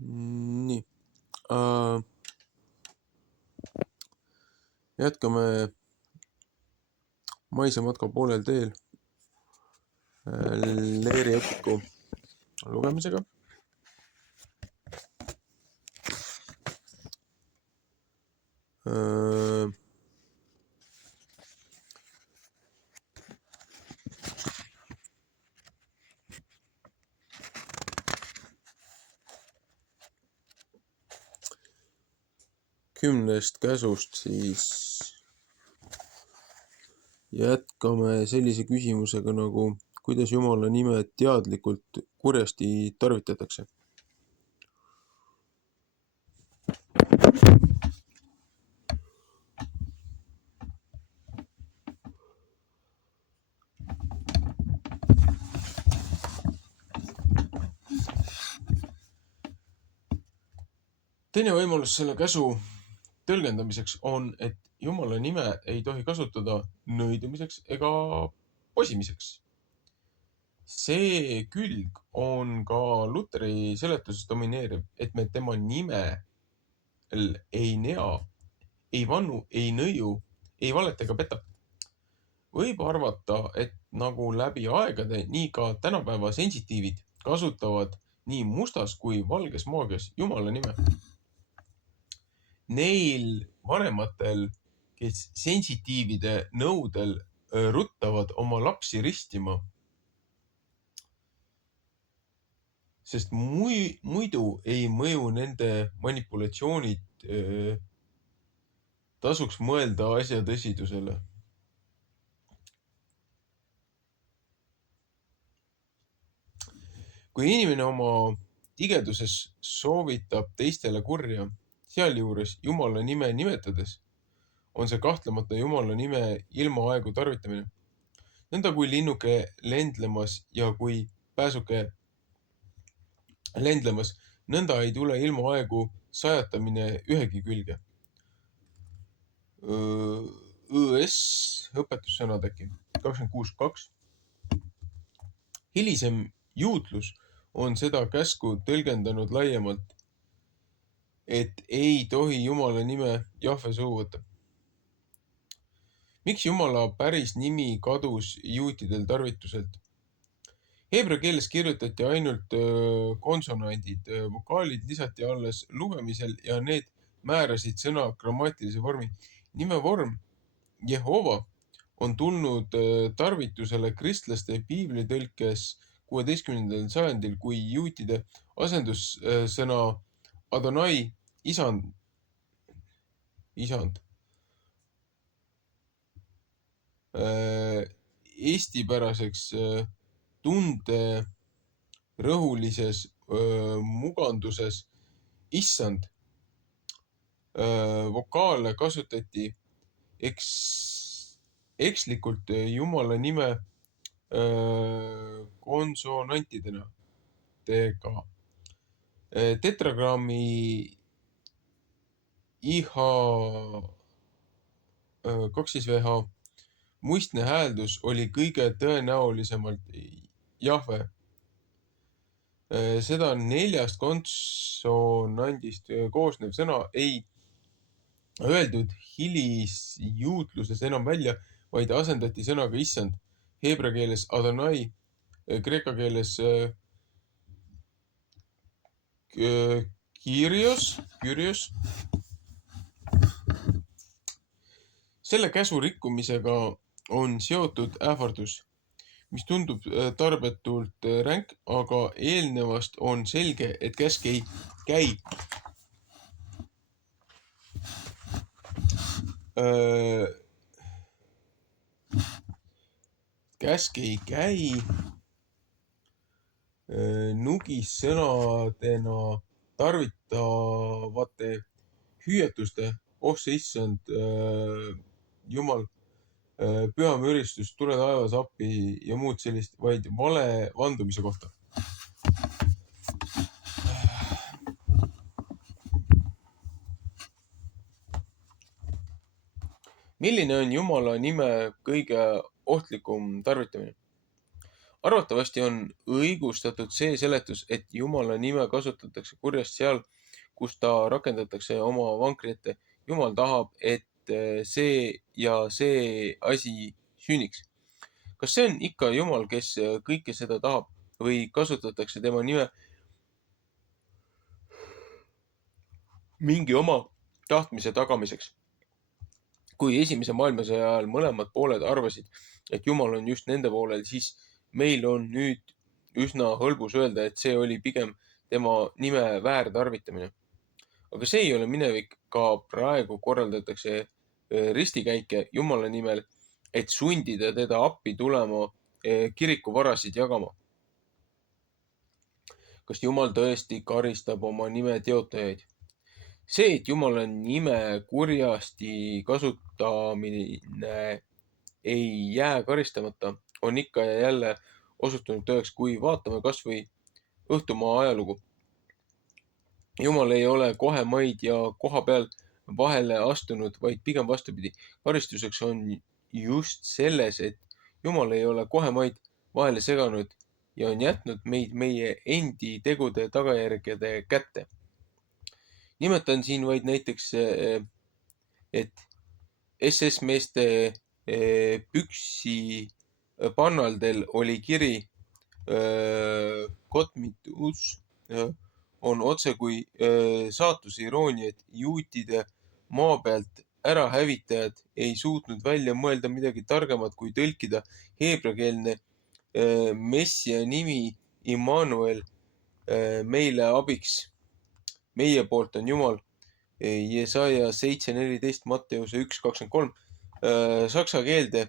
Nii, jätkame maisematka poolel teel Leeri õpiku lugemisega. Kümnest käsust siis jätkame sellise küsimusega nagu, kuidas Jumala nime teadlikult kurjasti tarvitatakse. Teine võimalus selle käsu tõlgendamiseks on, et Jumala nime ei tohi kasutada nõidumiseks ega posimiseks. See külg on ka Luteri seletuses domineeriv, et me tema nimel ei nea, ei vannu, ei nõiu, ei valeta ega peta. Võib arvata, et nagu läbi aegade, nii ka tänapäeva sensitiivid kasutavad nii mustas kui valges maagias Jumala nime. Neil vanematel, kes sensitiivide nõudel ruttavad oma lapsi ristima, sest muidu ei mõju nende manipulatsioonid, tasuks mõelda asja tõsidusele. Kui inimene oma tigeduses soovitab teistele kurja, sealjuures Jumala nime nimetades, on see kahtlemata Jumala nime ilmaaegu tarvitamine. Nõnda kui linnuke lendlemas ja kui pääsuke lendlemas, nõnda ei tule ilmaaegu sajatamine ühegi külge. ÜS õpetussõnad äkki 26.2. Hilisem juutlus on seda käsku tõlgendanud laiemalt, et ei tohi Jumala nime Jahve suhu võtta. Miks Jumala päris nimi kadus juutidel tarvituselt? Heebrea keeles kirjutati ainult konsonandid, vokaalid lisati alles lugemisel ja need määrasid sõna grammatilise vormi. Nime vorm Jehova on tulnud tarvitusele kristlaste piiblitõlkes 16. sajandil, kui juutide asendussõna Adonai, isand, eestipäraseks tunde rõhulises muganduses issand vokaale kasutati ekslikult Jumala nime konsonantidena. Tetragrammi IH 2VH muistne hääldus oli kõige tõenäolisemalt Jahve. Seda 4 konsonandist koosnev sõna ei öeldud hilisjuutluses enam välja, vaid asendati sõnaga issand. Heebrea keeles Adonai, kreeka keeles Kyrios. Selle käsu rikkumisega on seotud ähvardus, mis tundub tarbetult ränk, aga eelnevast on selge, et käsk ei käi. Käsk ei käi nugissõnadena tarvitavate hüüatuste, oh see issand, Jumal, püha müristus, tule taevas appi ja muud sellist, vaid vale vandumise kohta. Milline on Jumala nime kõige ohtlikum tarvitamine? Arvatavasti on õigustatud see seletus, et Jumala nime kasutatakse kurjast seal, kus ta rakendatakse oma vankri ette. Jumal tahab, et see ja see asi sünniks. Kas see on ikka Jumal, kes kõike seda tahab või kasutatakse tema nime mingi oma tahtmise tagamiseks? Kui esimese maailmasõja ajal mõlemad pooled arvasid, et Jumal on just nende poolel, siis meil on nüüd üsna hõlbus öelda, et see oli pigem tema nime väärtarvitamine. Aga see ei ole minevik, ka praegu korraldatakse ristikäike Jumala nimel, et sundida teda appi tulema kirikuvarasid jagama. Kas Jumal tõesti karistab oma nime teotajaid? See, et Jumala nime kurjasti kasutamine ei jää karistamata, on ikka ja jälle osutunud tõeks, kui vaatame kas või õhtumaa ajalugu. Jumal ei ole kohe maid ja koha peal vahele astunud, vaid pigem vastupidi. Karistuseks on just selles, et Jumal ei ole kohe maid vahele seganud ja on jätnud meid meie endi tegude tagajärgede kätte. Nimetan siin vaid näiteks, et SS-meeste püksi pannaldel oli kiri Kotmitus on otse kui saatuse iroonia, et juutide maa pealt ärahävitajad ei suutnud välja mõelda midagi targemat, kui tõlkida heebreakeelne messia nimi Immanuel meile abiks. Meie poolt on Jumal. Jesaja 7.14, Matteuse 1.23. Saksa keelde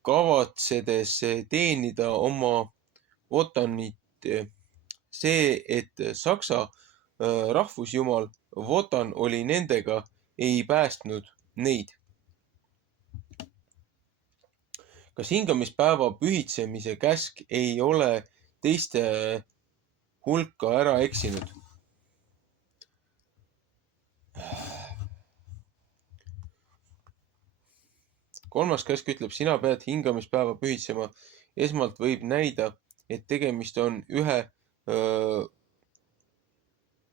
kavatsedes teenida oma Wotanit. See, et Saksa rahvusjumal Wotan oli nendega, ei päästnud neid. Kas hingamispäeva pühitsemise käsk ei ole teiste hulka ära eksinud? Kolmas käsk ütleb, sina pead hingamispäeva pühitsema. Esmalt võib näida, et tegemist on ühe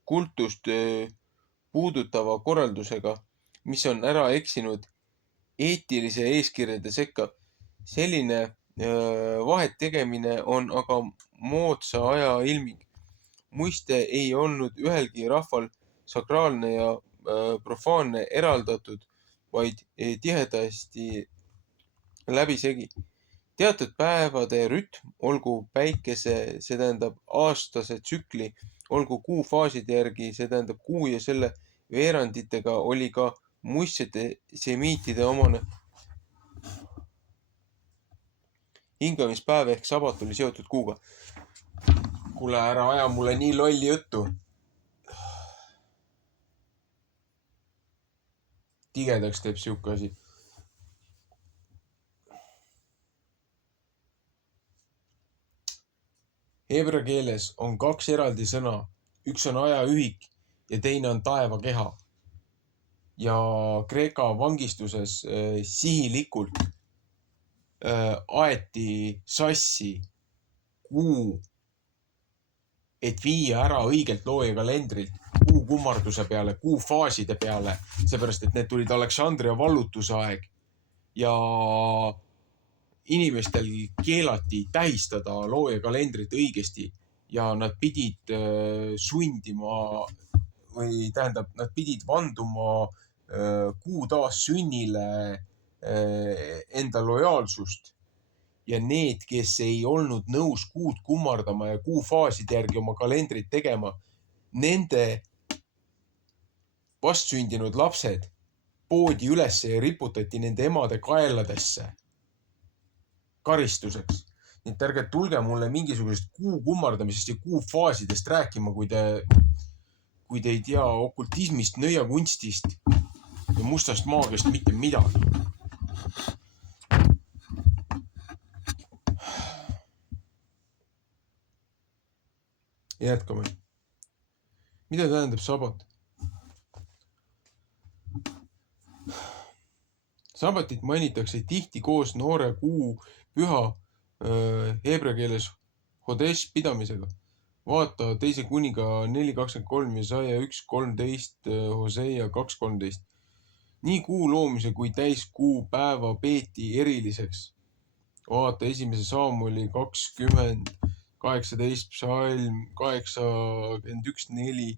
kultust puudutava korraldusega, mis on ära eksinud eetilise eeskirjade sekka. Selline vahet tegemine on aga moodsa aja ilming. Muiste ei olnud ühelgi rahval sakraalne ja profaanne eraldatud, vaid tihedasti läbisegi. Teatud päevade rütm, olgu päikese, see tähendab aastase tsükli, olgu kuu faaside järgi, see tähendab kuu ja selle veeranditega, oli ka muistsete semiitide omane. Hingamispäev ehk sabat oli seotud kuuga. Kuule, ära aja mulle nii lolli juttu. Tigedaks teeb siuke asi. Heebrea keeles on kaks eraldi sõna. Üks on ajaühik ja teine on taevakeha. Ja Kreeka vangistuses sihilikult aeti sassi kuu, et viia ära õigelt looja kalendrilt kuu kummarduse peale, kuu faaside peale, seepärast, et need tulid Aleksandria vallutuse aeg ja inimestel keelati tähistada looja kalendrit õigesti ja nad pidid sundima või tähendab, nad pidid vanduma kuu taassünnile enda lojaalsust ja need, kes ei olnud nõus kuud kummardama ja kuufaaside järgi oma kalendrit tegema, nende vastsündinud lapsed poodi üles ja riputati nende emade kaeladesse karistuseks. Nii et ärge tulge mulle mingisugusest kuu kummardamisest ja kuufaasidest rääkima, kui te ei tea okultismist, nõiakunstist ja mustast maagiast mitte midagi. Jätkame. Mida tähendab sabat? Sabatit mainitakse tihti koos noore kuu püha heebrea keeles Hodesh pidamisega. Vaata 2. kuninga 4.23, Jesaja 1.13, Hosea 2.13. Nii kuu loomise kui täiskuu päeva peeti eriliseks. Vaata 1. Saamuli 20.18, Psalm 81.4,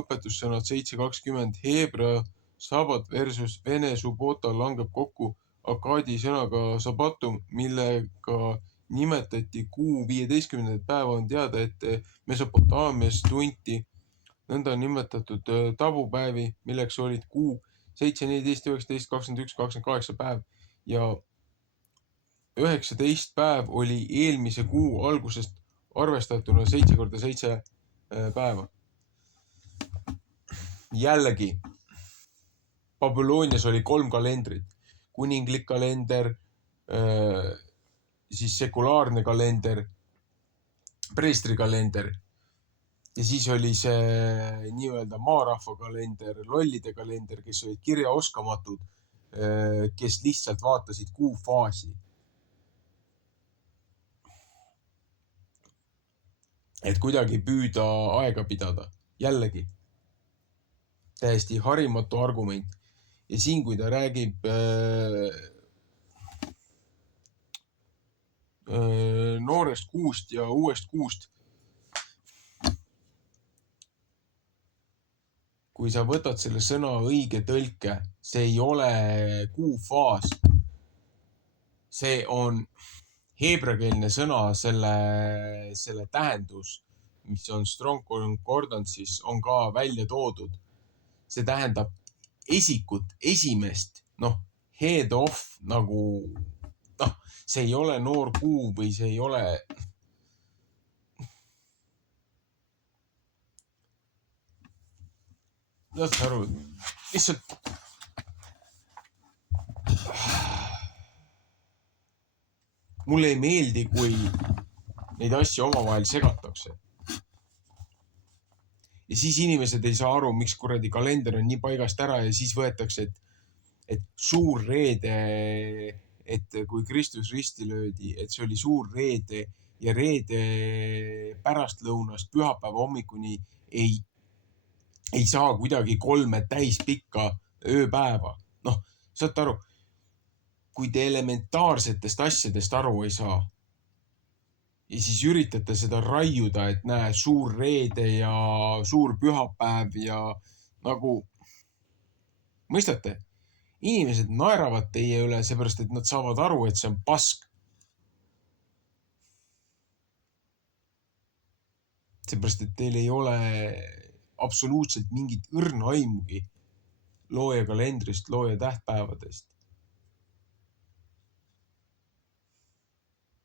õpetussõnad 7.20, heebrea sabat versus vene subota langeb kokku akaadi sõnaga sabatum, millega nimetati kuu 15. päeva. On teada, et Mesopotaamias tunti nõnda nimetatud tabupäevi, milleks olid kuu 7, 14, 19, 21, 28 päev ja 19 päev oli eelmise kuu algusest arvestatuna 7 × 7 päeva. Jällegi, Babylonias oli 3 kalendrit. Kuninglik kalender, siis sekulaarne kalender, preestri kalender ja siis oli see nii-öelda maarahva kalender, lollide kalender, kes olid kirjaoskamatud, kes lihtsalt vaatasid kuufaasi. Et kuidagi püüda aega pidada. Jällegi, täiesti harimatu argument. Ja siin, kui ta räägib noorest kuust ja uuest kuust, kui sa võtad selle sõna õige tõlke, see ei ole kuufaas. See on heebreakeelne sõna, selle tähendus, mis on Strong Concordance'is, on ka välja toodud. See tähendab esikut, esimest, head off, nagu, see ei ole noor kuu või see ei ole. Saad sa aru, lihtsalt. Mulle ei meeldi, kui neid asju omavahel segatakse. Ja siis inimesed ei saa aru, miks kuradi kalender on nii paigast ära ja siis võetakse, et suur reede, et kui Kristus risti löödi, et see oli suur reede ja reede pärastlõunast pühapäeva hommikuni ei saa kuidagi 3 täispikka ööpäeva. Saate aru, kui te elementaarsetest asjadest aru ei saa ja siis üritate seda raiuda, et näe, suur reede ja suur pühapäev ja nagu, mõistate? Inimesed naeravad teie üle, seepärast, et nad saavad aru, et see on pask. Seepärast, et teil ei ole absoluutselt mingit õrna aimugi looja kalendrist, looja tähtpäevadest.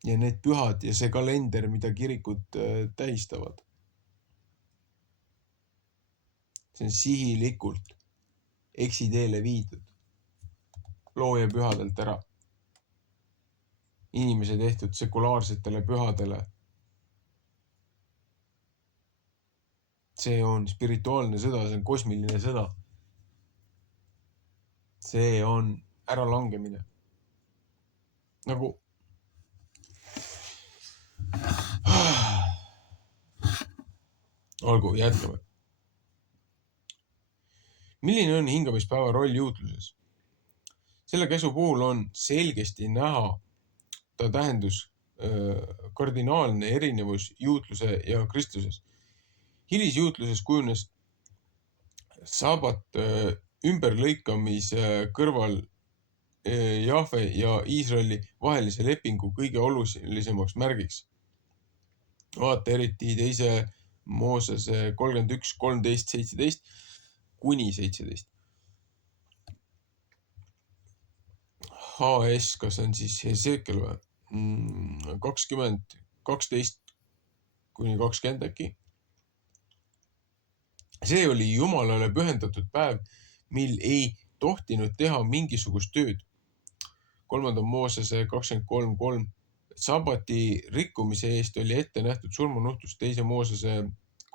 Ja need pühad ja see kalender, mida kirikud tähistavad. See on sihilikult eksiteele viidud. Looja pühadelt ära. Inimese tehtud sekulaarsetele pühadele. See on spirituaalne sõda, see on kosmiline sõda. See on äralangemine. Nagu olgu, jätkame. Milline on hingamispäeva roll juutluses? Selle käsu puhul on selgesti näha ta tähendus kardinaalne erinevus juutluse ja kristluses. Hilisjuutluses kujunes sabat ümberlõikamise kõrval Jahve ja Iisraeli vahelise lepingu kõige olulisemaks märgiks. Vaata eriti 2. Moosese 31, 13, 17 kuni 17. HS, kas on siis Hesekiel või? 20, 12 kuni 20 äkki. See oli Jumalale pühendatud päev, mil ei tohtinud teha mingisugust tööd. 3. Moosese 23.3. Sabati rikkumise eest oli ette nähtud surmanuhtlus. 2. Moosese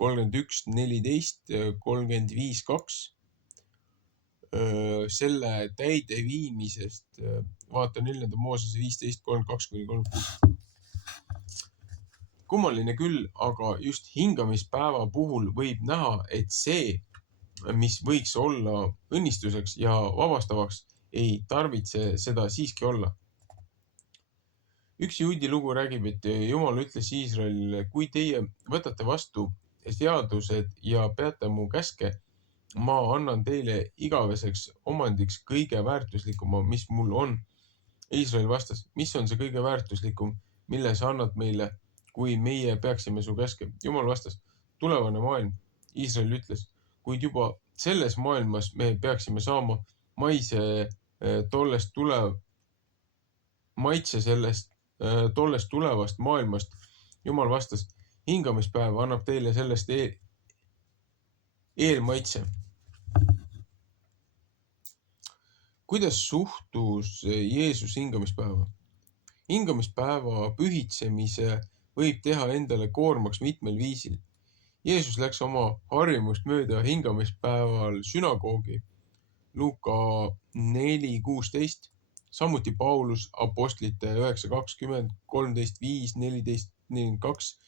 31.14, 35.2. selle täideviimisest. Vaata 4. Moosese 15:3-2-3. Kummaline küll, aga just hingamispäeva puhul võib näha, et see, mis võiks olla õnnistuseks ja vabastavaks, ei tarvitse seda siiski olla. Üks juudi lugu räägib, et Jumal ütles Iisraelile, kui teie võtate vastu seadused ja peate mu käske, ma annan teile igaveseks omandiks kõige väärtuslikuma, mis mul on. Iisrael vastas, mis on see kõige väärtuslikum, mille sa annad meile, kui meie peaksime su käske? Jumal vastas, tulevane maailm. Iisrael ütles, kuid juba selles maailmas me peaksime saama maitse tollest tulevast maailmast. Jumal vastas, hingamispäev annab teile sellest eelmaitse. Kuidas suhtus Jeesus hingamispäeva? Hingamispäeva pühitsemise võib teha endale koormaks mitmel viisil. Jeesus läks oma harjumust mööda hingamispäeval sünagoogi, Luuka 4:16, samuti Paulus apostlite 9:20, 13:5, 14:42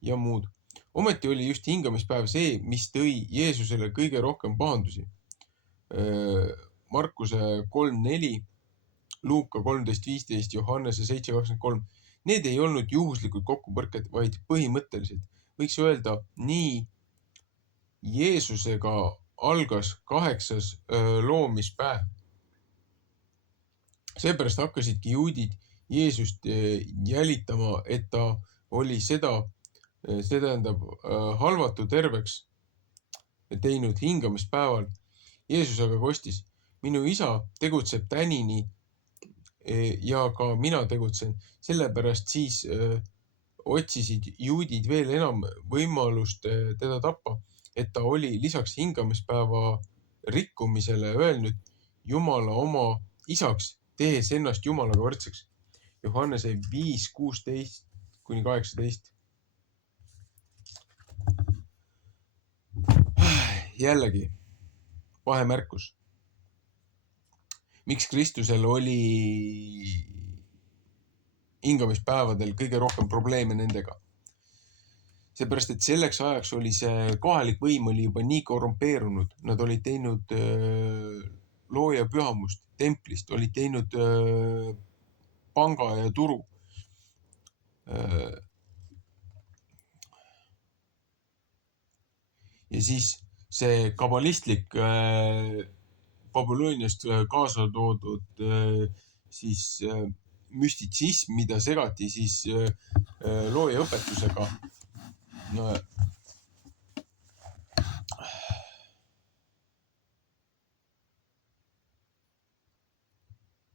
ja muud. Ometi oli just hingamispäev see, mis tõi Jeesusele kõige rohkem pahandusi. Markuse 3:4, Luuka 13:15, Johannese 7:23. Need ei olnud juhuslikud kokkupõrked, vaid põhimõtteliselt. Võiks öelda nii, Jeesusega algas 8. loomispäev. Seepärast hakkasidki juudid Jeesust jälitama, et ta oli see tähendab halvatu terveks teinud hingamispäeval. Jeesus aga kostis, minu isa tegutseb tänini ja ka mina tegutsen. Sellepärast siis otsisid juudid veel enam võimalust teda tappa, et ta oli lisaks hingamispäeva rikkumisele öelnud Jumala oma isaks, tehes ennast Jumalaga võrdseks. Johannese 5:16-18. Jällegi, vahemärkus. Miks Kristusel oli hingamispäevadel kõige rohkem probleeme nendega? Seepärast, et selleks ajaks oli see kohalik võim oli juba nii korrumpeerunud. Nad olid teinud looja pühamust templist, olid teinud panga ja turu. Ja siis see kabalistlik Babyloniast kaasa toodud siis müstitsism, mida segati siis looja õpetusega.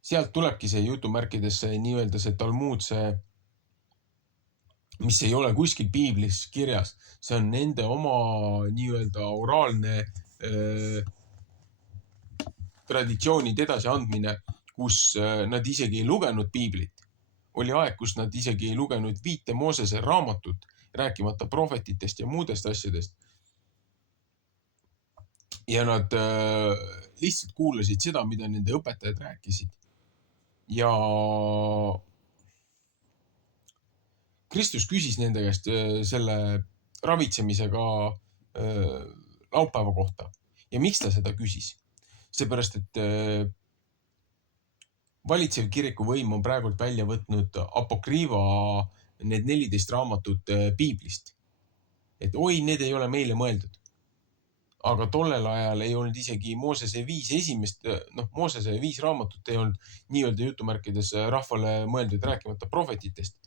Sealt tulebki see jutumärkides nii-öelda see Talmud, mis ei ole kuskil piiblis kirjas. See on nende oma nii-öelda oraalne traditsioonide edasiandmine, kus nad isegi ei lugenud piiblit. Oli aeg, kus nad isegi ei lugenud 5 Moosese raamatut, rääkimata prohvetitest ja muudest asjadest. Ja nad lihtsalt kuulasid seda, mida nende õpetajad rääkisid. Ja Kristus küsis nende käest selle ravitsemisega laupäeva kohta. Ja miks ta seda küsis? Seepärast, et valitsev kirikuvõim on praegult välja võtnud apokriiva need 14 raamatut piiblist. Et oi, need ei ole meile mõeldud. Aga tollel ajal ei olnud isegi Moosese 5 raamatut ei olnud nii-öelda jutumärkides rahvale mõeldud, rääkimata prohvetitest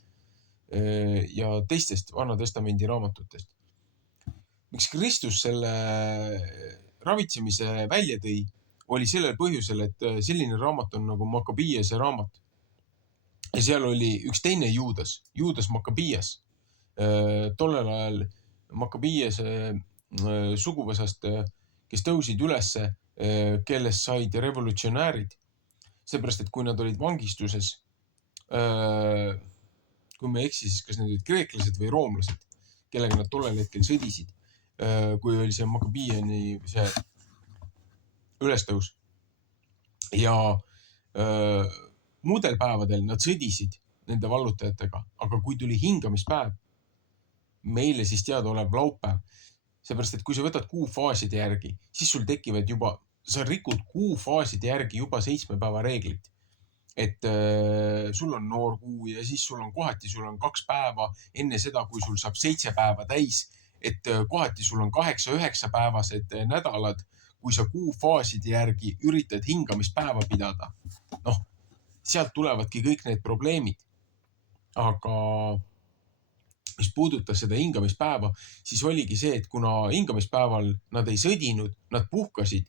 ja teistest Vana Testamendi raamatutest. Miks Kristus selle ravitsemise välja tõi, oli sellel põhjusel, et selline raamat on nagu Makabiese raamat. Ja seal oli üks teine Juudas Makabies. Tollel ajal Makabiese suguvõsast, kes tõusid ülesse, kellest said revolutsionäärid. Seepärast, et kui nad olid vangistuses, kui me eksis, kas need olid kreeklased või roomlased, kellega nad tollel hetkel sõdisid, kui oli see Makabieni see ülestõus, ja muudel päevadel nad sõdisid nende vallutajatega, aga kui tuli hingamispäev, meile siis teadaolev laupäev, seepärast, et kui sa võtad kuufaaside järgi, siis sul tekivad juba, sa rikud kuufaaside järgi juba 7 päeva reeglit. Et sul on noor kuu ja siis sul on 2 päeva enne seda, kui sul saab 7 päeva täis, et kohati sul on 8-9 päevased nädalad, kui sa kuufaaside järgi üritad hingamispäeva pidada. Noh, sealt tulevadki kõik need probleemid. Aga mis puudutas seda hingamispäeva, siis oligi see, et kuna hingamispäeval nad ei sõdinud, nad puhkasid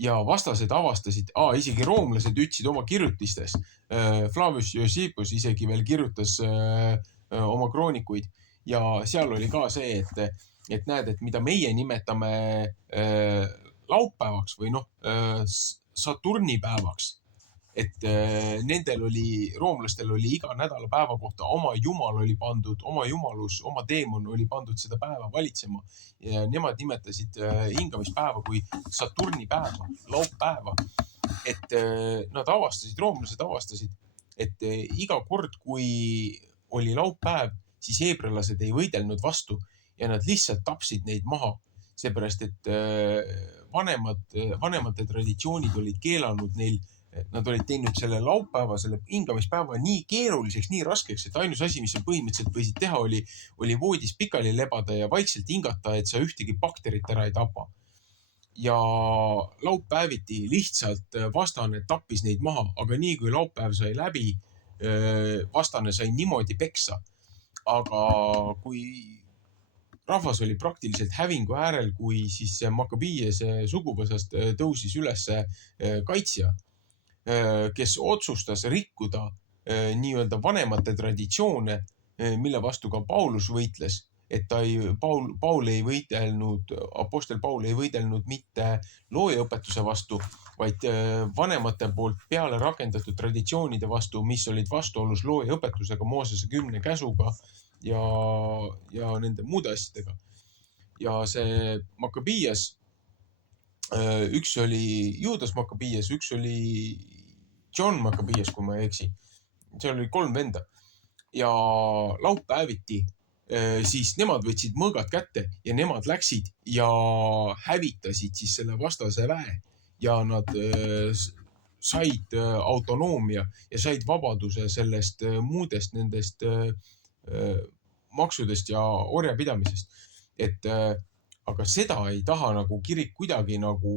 ja vastased avastasid, isegi roomlased ütlesid oma kirjutistes, Flavius Josephus isegi veel kirjutas oma kroonikuid ja seal oli ka see, et näed, et mida meie nimetame laupäevaks või Saturnipäevaks, et nendel roomlastel oli iga nädala päeva kohta oma jumal oli pandud, oma jumalus, oma teemon oli pandud seda päeva valitsema ja nemad nimetasid hingamispäeva kui Saturni päeva, laupäeva. Et roomlased avastasid, et iga kord, kui oli laupäev, siis heebrelased ei võidelnud vastu ja nad lihtsalt tapsid neid maha. Seepärast, et vanemate traditsioonid olid keelanud neil. Nad olid teinud selle laupäeva, selle hingamispäeva nii keeruliseks, nii raskeks, et ainus asi, mis sa põhimõtteliselt võisid teha, oli voodis pikali lebada ja vaikselt hingata, et sa ühtegi bakterit ära ei tapa. Ja laupäeviti lihtsalt vastane tappis neid maha, aga nii kui laupäev sai läbi, vastane sai niimoodi peksa. Aga kui rahvas oli praktiliselt hävingu äärel, kui siis Makabiiese suguvõsast tõusis üles kaitsja, kes otsustas rikkuda nii-öelda vanemate traditsioone, mille vastu ka Paulus võitles, et Paul ei võidelnud, apostel Paul ei võidelnud mitte loojaõpetuse vastu, vaid vanemate poolt peale rakendatud traditsioonide vastu, mis olid vastuolus loojaõpetusega, Moosese 10 käsuga ja nende muude asjadega. Ja see Makabiies, üks oli Juudas Makabiies, üks oli John Makabiies, kui ma ei eksi. Seal oli 3 venda. Ja laupäeviti siis nemad võtsid mõõgad kätte ja nemad läksid ja hävitasid siis selle vastase väe ja nad said autonoomia ja said vabaduse sellest muudest nendest maksudest ja orjapidamisest. Aga seda ei taha nagu kirik kuidagi nagu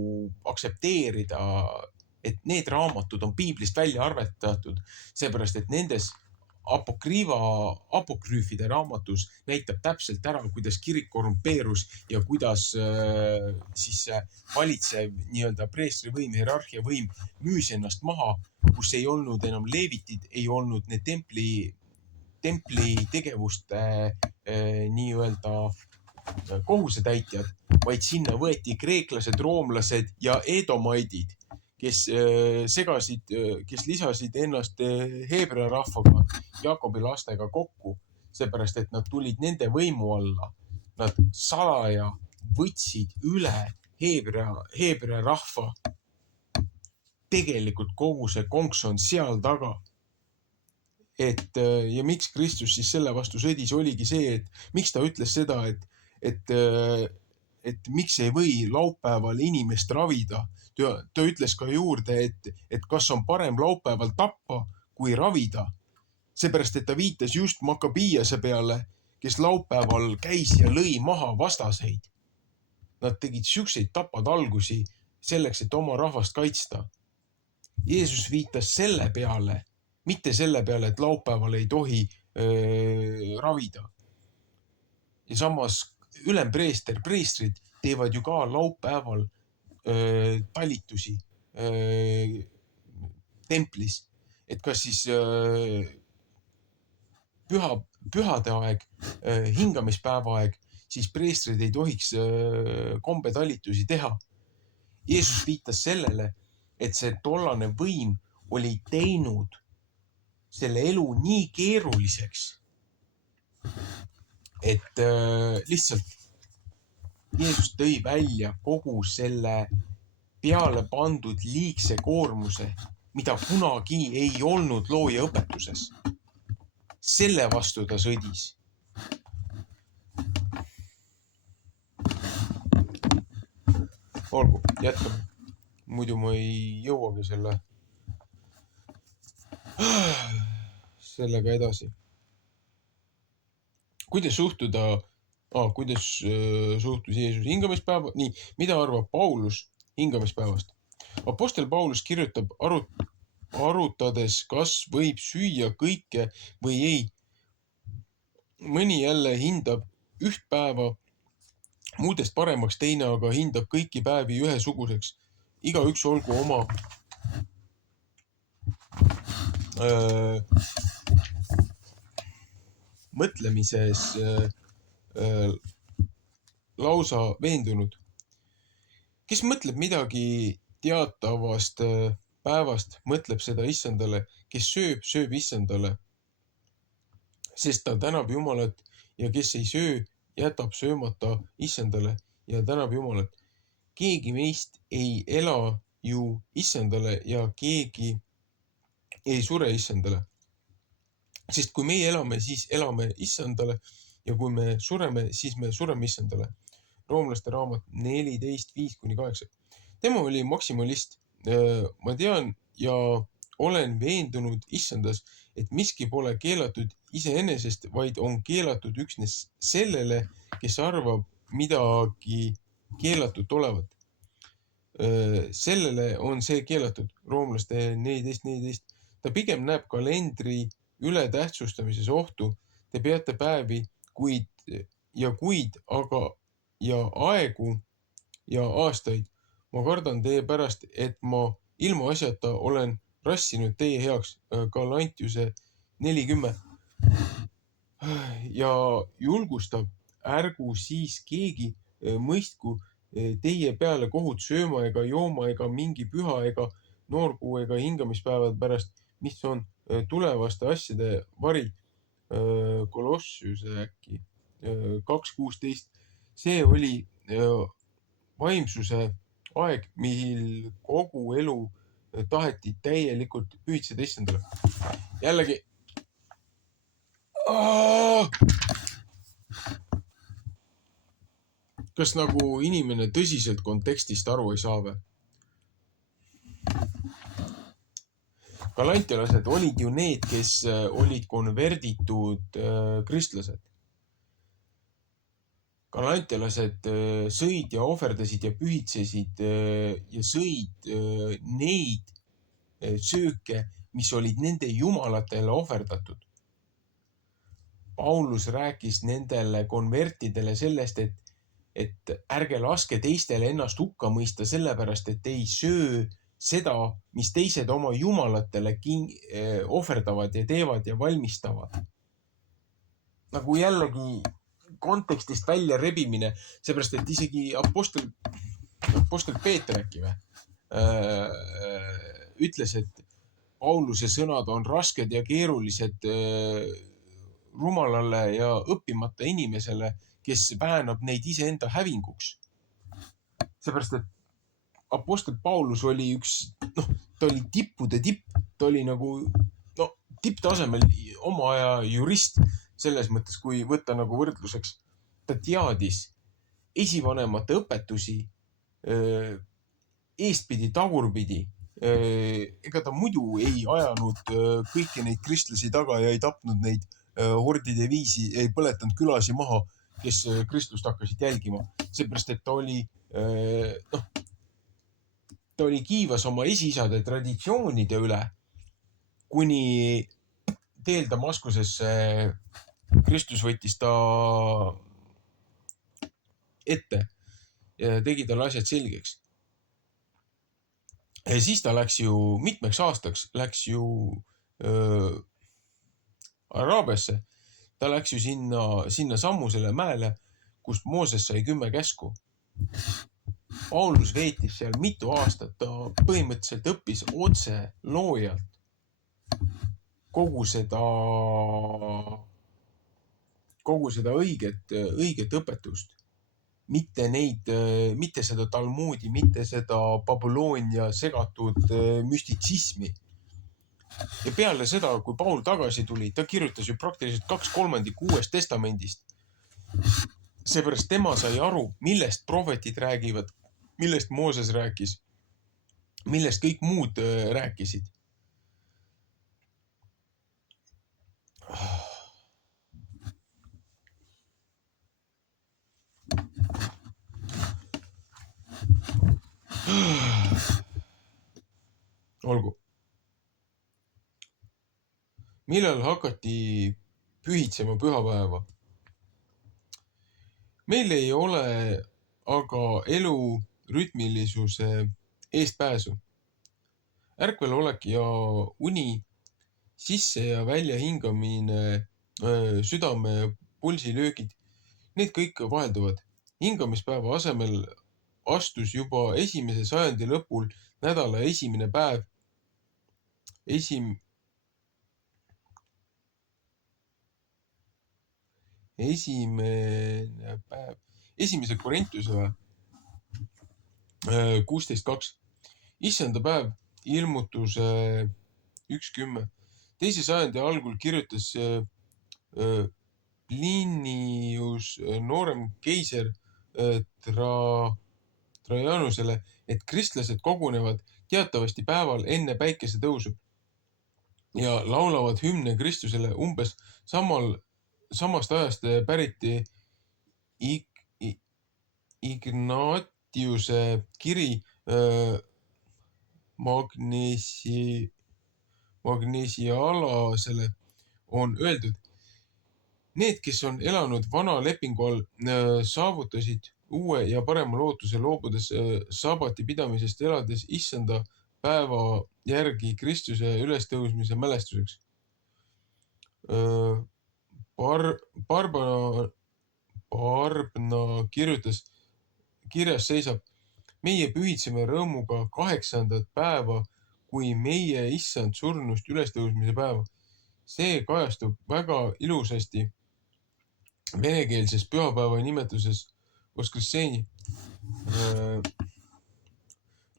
aktsepteerida, et need raamatud on piiblist välja arvetatud, seepärast, et nendes apokrüüfide raamatus näitab täpselt ära, kuidas kirik korrumpeerus ja kuidas siis valitsev nii-öelda preestri võim, hierarhia võim müüs ennast maha, kus ei olnud enam leevitid, ei olnud need templi tegevuste nii-öelda kohusetäitjad, vaid sinna võeti kreeklased, roomlased ja edomaidid, kes lisasid ennast heebrea rahvaga, Jaakobi lastega kokku, seepärast, et nad tulid nende võimu alla. Nad salaja võtsid üle heebrea rahva. Tegelikult kogu see konks on seal taga. Ja miks Kristus siis selle vastu sõdis, oligi see, et miks ta ütles seda, et miks ei või laupäeval inimest ravida. Ta ütles ka juurde, et kas on parem laupäeval tappa kui ravida. Seepärast, et ta viitas just Makabiiese peale, kes laupäeval käis ja lõi maha vastaseid. Nad tegid siukseid tapatalgusi selleks, et oma rahvast kaitsta. Jeesus viitas selle peale, mitte selle peale, et laupäeval ei tohi ravida. Ja samas preestrid teevad ju ka laupäeval talitusi templis, et kas siis pühade aeg, hingamispäeva aeg, siis preestrid ei tohiks kombetalitusi teha. Jeesus viitas sellele, et see tollane võim oli teinud selle elu nii keeruliseks, et lihtsalt Jeesus tõi välja kogu selle peale pandud liigse koormuse, mida kunagi ei olnud looja õpetuses. Selle vastu ta sõdis. Olgu, jätkame. Muidu ma ei jõuagi sellega edasi. Kuidas suhtus Jeesus hingamispäeva? Nii, mida arvab Paulus hingamispäevast? Apostel Paulus kirjutab arutades, kas võib süüa kõike või ei. Mõni jälle hindab üht päeva muudest paremaks, teine aga hindab kõiki päevi ühesuguseks. Igaüks olgu oma mõtlemises lausa veendunud. Kes mõtleb midagi teatavast päevast, mõtleb seda issandale, kes sööb issandale, sest ta tänab Jumalat, ja kes ei söö, jätab söömata issandale ja tänab Jumalat. Keegi meist ei ela ju issandale ja keegi ei sure issandale. Sest kui meie elame, siis elame issandale, ja kui me sureme, siis me sureme issandale. Roomlaste raamat 14:5-8. Tema oli maksimalist. Ma tean ja olen veendunud issandas, et miski pole keelatud iseenesest, vaid on keelatud üksnes sellele, kes arvab midagi keelatud olevat. Sellele on see keelatud. Roomlaste 14:14. Ta pigem näeb kalendri ületähtsustamises ohtu. Te peate päevi, kuid, aga ja aegu ja aastaid. Ma kardan teie pärast, et ma ilma asjata olen rassinud teie heaks. Galantiuse 4:10. Ja julgustab, ärgu siis keegi mõistku teie peale kohut sööma ega jooma ega mingi püha ega noorkuu ega hingamispäevad pärast, mis on tulevaste asjade vari. Kolossiuse äkki 2:16. See oli vaimsuse aeg, mil kogu elu taheti täielikult pühitseda issandale. Jällegi. Kas nagu inimene tõsiselt kontekstist aru ei saa või? Galantialased olid ju need, kes olid konverditud kristlased. Galantialased sõid ja ohverdasid ja pühitsesid ja sõid neid sööke, mis olid nende jumalatele ohverdatud. Paulus rääkis nendele konvertidele sellest, et ärge laske teistele ennast hukka mõista sellepärast, et ei söö seda, mis teised oma jumalatele ohverdavad ja teevad ja valmistavad. Nagu jällegi kontekstist välja rebimine, seepärast, et isegi apostel Peeter äkki ütles, et Pauluse sõnad on rasked ja keerulised rumalale ja õppimata inimesele, kes väänab neid iseenda hävinguks. Seepärast, et apostel Paulus oli ta oli tippude tipp, ta oli nagu tipptasemel oma aja jurist selles mõttes, kui võtta nagu võrdluseks. Ta teadis esivanemate õpetusi eestpidi, tagurpidi. Ega ta muidu ei ajanud kõiki neid kristlasi taga ja ei tapnud neid hordide viisi, ei põletanud külasi maha, kes Kristlust hakkasid jälgima. Seepärast, et ta oli kiivas oma esiisade traditsioonide üle, kuni teel Damaskusesse Kristus võttis ta ette ja tegi talle asjad selgeks. Ja siis ta läks ju mitmeks aastaks, Araabiasse. Ta läks ju sinna Sammusele mäele, kust Mooses sai 10 käsku. Paulus veetis seal mitu aastat, ta põhimõtteliselt õppis otse loojalt kogu seda õiget õpetust. mitte seda Talmudi, mitte seda Babyloonia segatud müstitsismi. Ja peale seda, kui Paul tagasi tuli, ta kirjutas ju praktiliselt 2/3 Uuest Testamendist. Seepärast tema sai aru, millest prohvetid räägivad, millest Mooses rääkis, millest kõik muud rääkisid. Olgu. Millal hakati pühitsema pühapäeva? Meil ei ole aga elu rütmilisuse eestpääsu. Ärkvelolek ja uni, sisse- ja väljahingamine, südame pulsilöögid, need kõik vahelduvad. Hingamispäeva asemel astus juba 1. sajandi lõpul nädala esimene päev. Esimene päev. 1. Korintuse 16.2. Issanda päev, ilmutuse 1.10. 2. sajandi algul kirjutas Plinius noorem keiser Trajanusele, et kristlased kogunevad teatavasti päeval enne päikese tõusu ja laulavad hümne Kristusele. Umbes samast ajast päriti Ignatiuse kiri Magnesialasele on öeldud: need, kes on elanud vana lepingu all, saavutasid uue ja parema lootuse, loobudes sabati pidamisest, elades issanda päeva järgi Kristuse ülestõusmise mälestuseks. Barbna kirjas seisab: meie pühitseme rõõmuga 8. päeva kui meie issand surnust ülestõusmise päeva. See kajastub väga ilusasti venekeelses pühapäeva nimetuses Voskresseeni.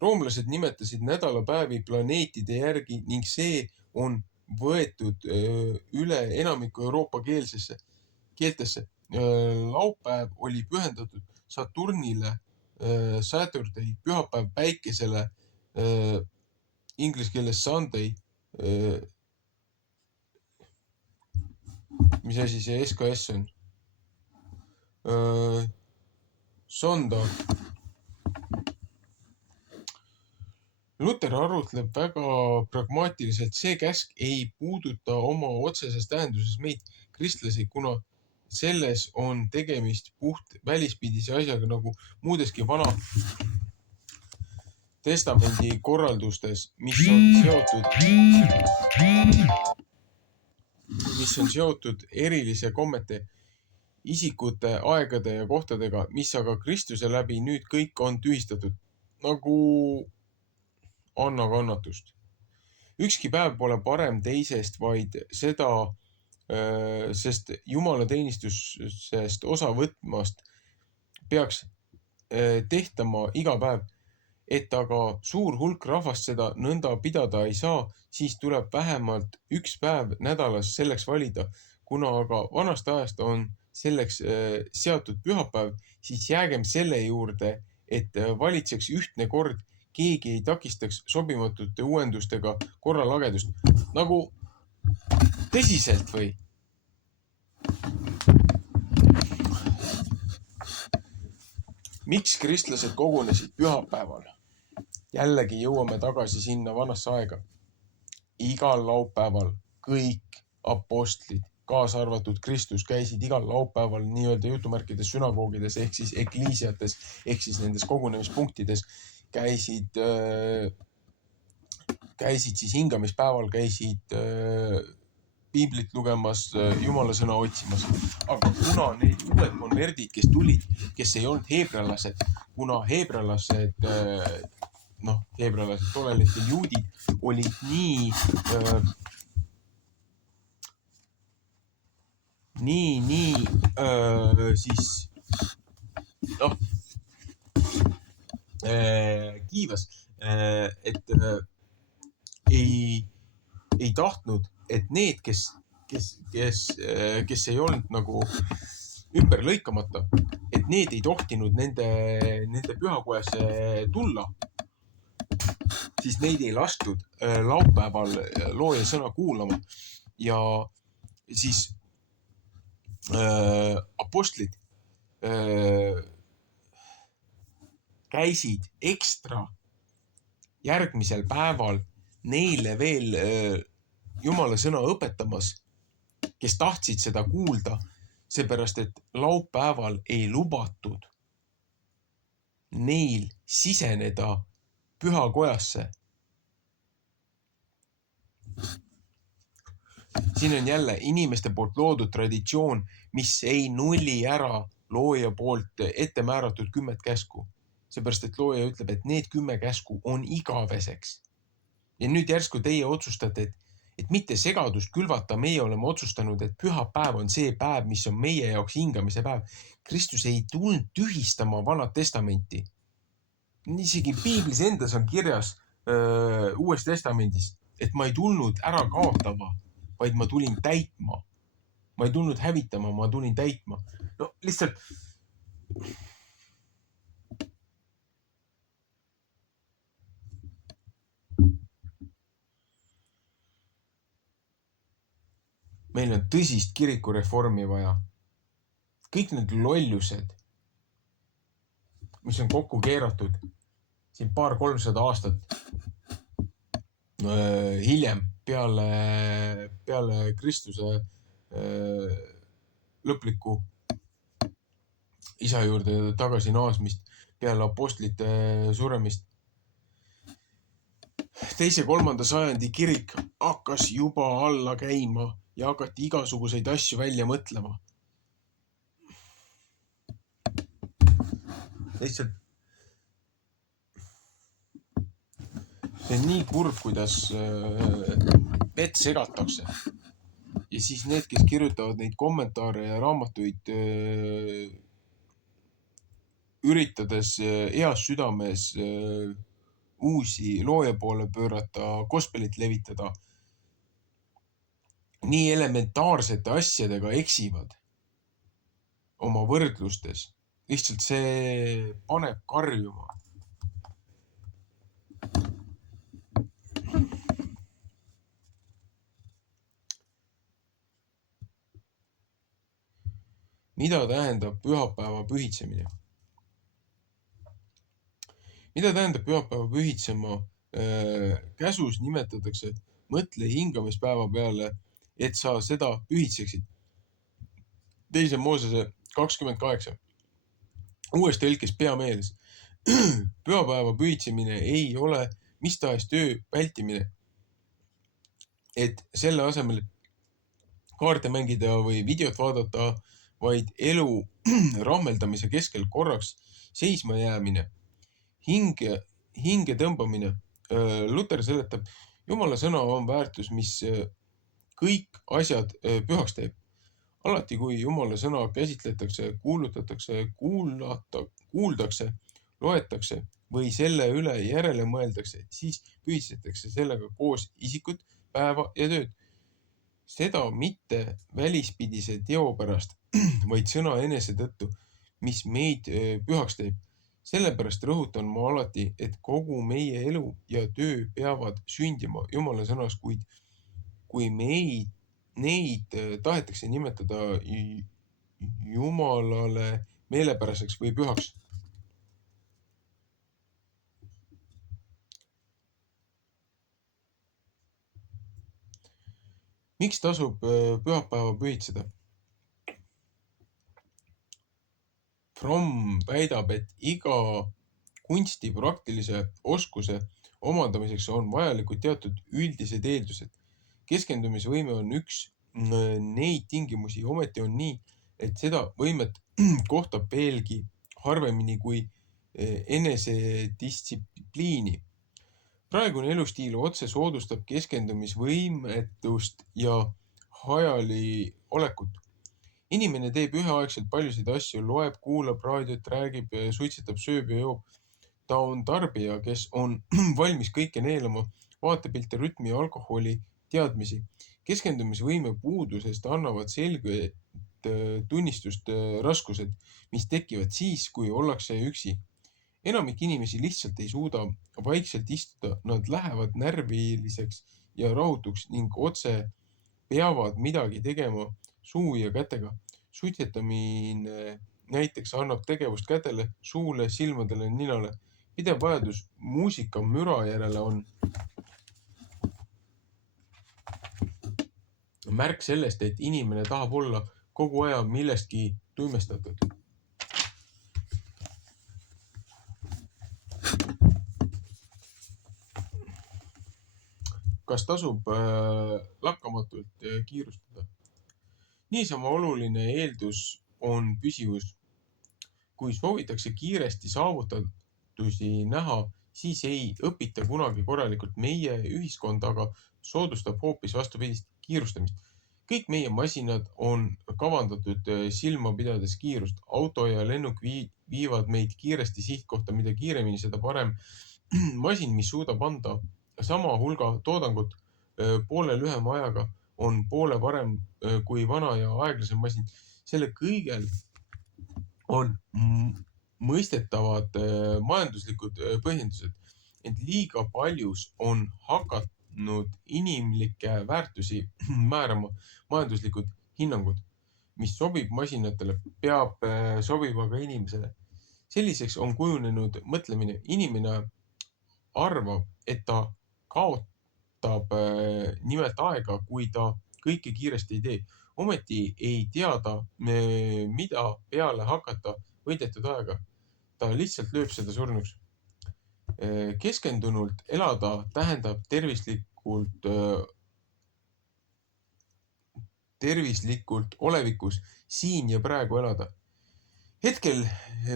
Roomlased nimetasid nädalapäevi planeetide järgi ning see on võetud üle enamiku Euroopa keeltesse. Laupäev oli pühendatud Saturnile, Saturday, pühapäev päikesele, inglise keeles Sunday. Mis asi see SKS on? Sonda. Luter arutleb väga pragmaatiliselt. See käsk ei puuduta oma otseses tähenduses meid kristlasi, kuna selles on tegemist puht välispidise asjaga, nagu muudeski vana testamendi korraldustes, mis on seotud erilise kommete, isikute, aegade ja kohtadega, mis aga Kristuse läbi nüüd kõik on tühistatud, nagu anna kannatust. Ükski päev pole parem teisest, vaid seda, sest jumalateenistusest osa võtmast peaks tehtama iga päev. Et aga suur hulk rahvast seda nõnda pidada ei saa, siis tuleb vähemalt üks päev nädalas selleks valida. Kuna aga vanast ajast on selleks seatud pühapäev, siis jäägem selle juurde, et valitseks ühtne kord, keegi ei takistaks sobimatute uuendustega korralagedust. Nagu tõsiselt või? Miks kristlased kogunesid pühapäeval? Jällegi jõuame tagasi sinna vanasse aega. Igal laupäeval kõik apostlid, kaasa arvatud Kristus, käisid igal laupäeval nii-öelda jutumärkides sünagoogides ehk siis ekliisiates ehk siis nendes kogunemispunktides käisid siis hingamispäeval, käisid piiblit lugemas, jumala sõna otsimas. Aga kuna need uued konverdid, kes tulid, kes ei olnud heebrealased, kuna heebrealased tollel juudid olid nii siis noh, kiivas, et ei tahtnud, et need, kes ei olnud nagu ümber lõikamata, et need ei tohtinud nende pühakojasse tulla, siis neid ei lastud laupäeval looja sõna kuulama ja siis apostlid käisid ekstra järgmisel päeval neile veel Jumala sõna õpetamas, kes tahtsid seda kuulda, seepärast et laupäeval ei lubatud neil siseneda pühakojasse. Siin on jälle inimeste poolt loodud traditsioon, mis ei nulli ära looja poolt ette määratud 10 käsku. Seepärast, et looja ütleb, et need 10 käsku on igaveseks. Ja nüüd järsku teie otsustate, et mitte segadust külvata, meie oleme otsustanud, et pühapäev on see päev, mis on meie jaoks hingamise päev. Kristus ei tulnud tühistama Vanat testamenti. Isegi piiblis endas on kirjas Uues testamendis, et ma ei tulnud ära kaotama, vaid ma tulin täitma. Ma ei tulnud hävitama, ma tulin täitma. No lihtsalt... Meil on tõsist kirikureformi vaja. Kõik need lollused, mis on kokku keeratud siin 200-300 aastat hiljem peale Kristuse lõplikku isa juurde tagasi naasmist, peale apostlite suremist. 2.–3. sajandi kirik hakkas juba alla käima ja hakati igasuguseid asju välja mõtlema. Lihtsalt see on nii kurb, kuidas vett segatakse. Ja siis need, kes kirjutavad neid kommentaare ja raamatuid üritades heas südames uusi looja poole pöörata, gospelit levitada, nii elementaarsete asjadega eksivad oma võrdlustes. Lihtsalt see paneb karjuma. Mida tähendab pühapäeva pühitsemine? Mida tähendab pühapäeva pühitsema? Käsus nimetatakse, mõtle hingamispäeva peale, et sa seda pühitseksid. 2. Moosese 28. Uues tõlkes peameeles. Pühapäeva pühitsemine ei ole mis tahes töö vältimine, et selle asemel kaarte mängida või videot vaadata, vaid elu rahmeldamise keskel korraks seisma jäämine, hinge tõmbamine. Luter seletab, Jumala sõna on väärtus, mis kõik asjad pühaks teeb. Alati, kui Jumala sõna käsitletakse, kuulutatakse, kuuldakse, loetakse või selle üle järele mõeldakse, siis pühitsetakse sellega koos isikut, päeva ja tööd. Seda mitte välispidise teo pärast, vaid sõna enese tõttu, mis meid pühaks teeb. Sellepärast rõhutan ma alati, et kogu meie elu ja töö peavad sündima Jumala sõnas, kuid kui neid tahetakse nimetada Jumalale meelepäraseks või pühaks. Miks tasub pühapäeva pühitseda? Fromm väidab, et iga kunsti praktilise oskuse omandamiseks on vajalikud teatud üldised eeldused. Keskendumisvõime on üks neid tingimusi, ometi on nii, et seda võimet kohtab veelgi harvemini kui enesedistsipliini. Praegune elustiil otse soodustab keskendumisvõimetust ja hajali olekut. Inimene teeb üheaegselt paljusid asju, loeb, kuulab raadiot, räägib, suitsetab, sööb ja joob. Ta on tarbija, kes on valmis kõike neelama, vaatepilte, rütmi, alkoholi, teadmisi. Keskendumisvõime puudusest annavad selget tunnistust raskused, mis tekivad siis, kui ollakse üksi. Enamik inimesi lihtsalt ei suuda vaikselt istuda, nad lähevad närviliseks ja rahutuks ning otse peavad midagi tegema suu ja kätega. Suitsetamine näiteks annab tegevust kätele, suule, silmadele, ninale. Pidev vajadus muusika müra järele on märk sellest, et inimene tahab olla kogu aja millestki tuimestatud. Kas tasub lakkamatult kiirustada? Niisama oluline eeldus on püsivus. Kui soovitakse kiiresti saavutatusi näha, siis ei õpita kunagi korralikult. Meie ühiskond aga soodustab hoopis vastupidist kiirustamist. Kõik meie masinad on kavandatud silma pidades kiirust. Auto ja lennuk viivad meid kiiresti sihtkohta, mida kiiremini, seda parem. Masin, mis suudab anda sama hulga toodangut poole lühema ajaga, on poole parem kui vana ja aeglasem masin. Selle kõigel on mõistetavad majanduslikud põhjendused, ent liiga paljus on hakanud inimlikke väärtusi määrama majanduslikud hinnangud. Mis sobib masinatele, peab sobima ka inimesele. Selliseks on kujunenud mõtlemine. Inimene arvab, et ta kaotab nimelt aega, kui ta kõike kiiresti ei tee. Ometi ei tea ta, mida peale hakata võidetud aega. Ta lihtsalt lööb seda surnuks. Keskendunult elada tähendab tervislikult olevikus siin ja praegu elada. Hetkel,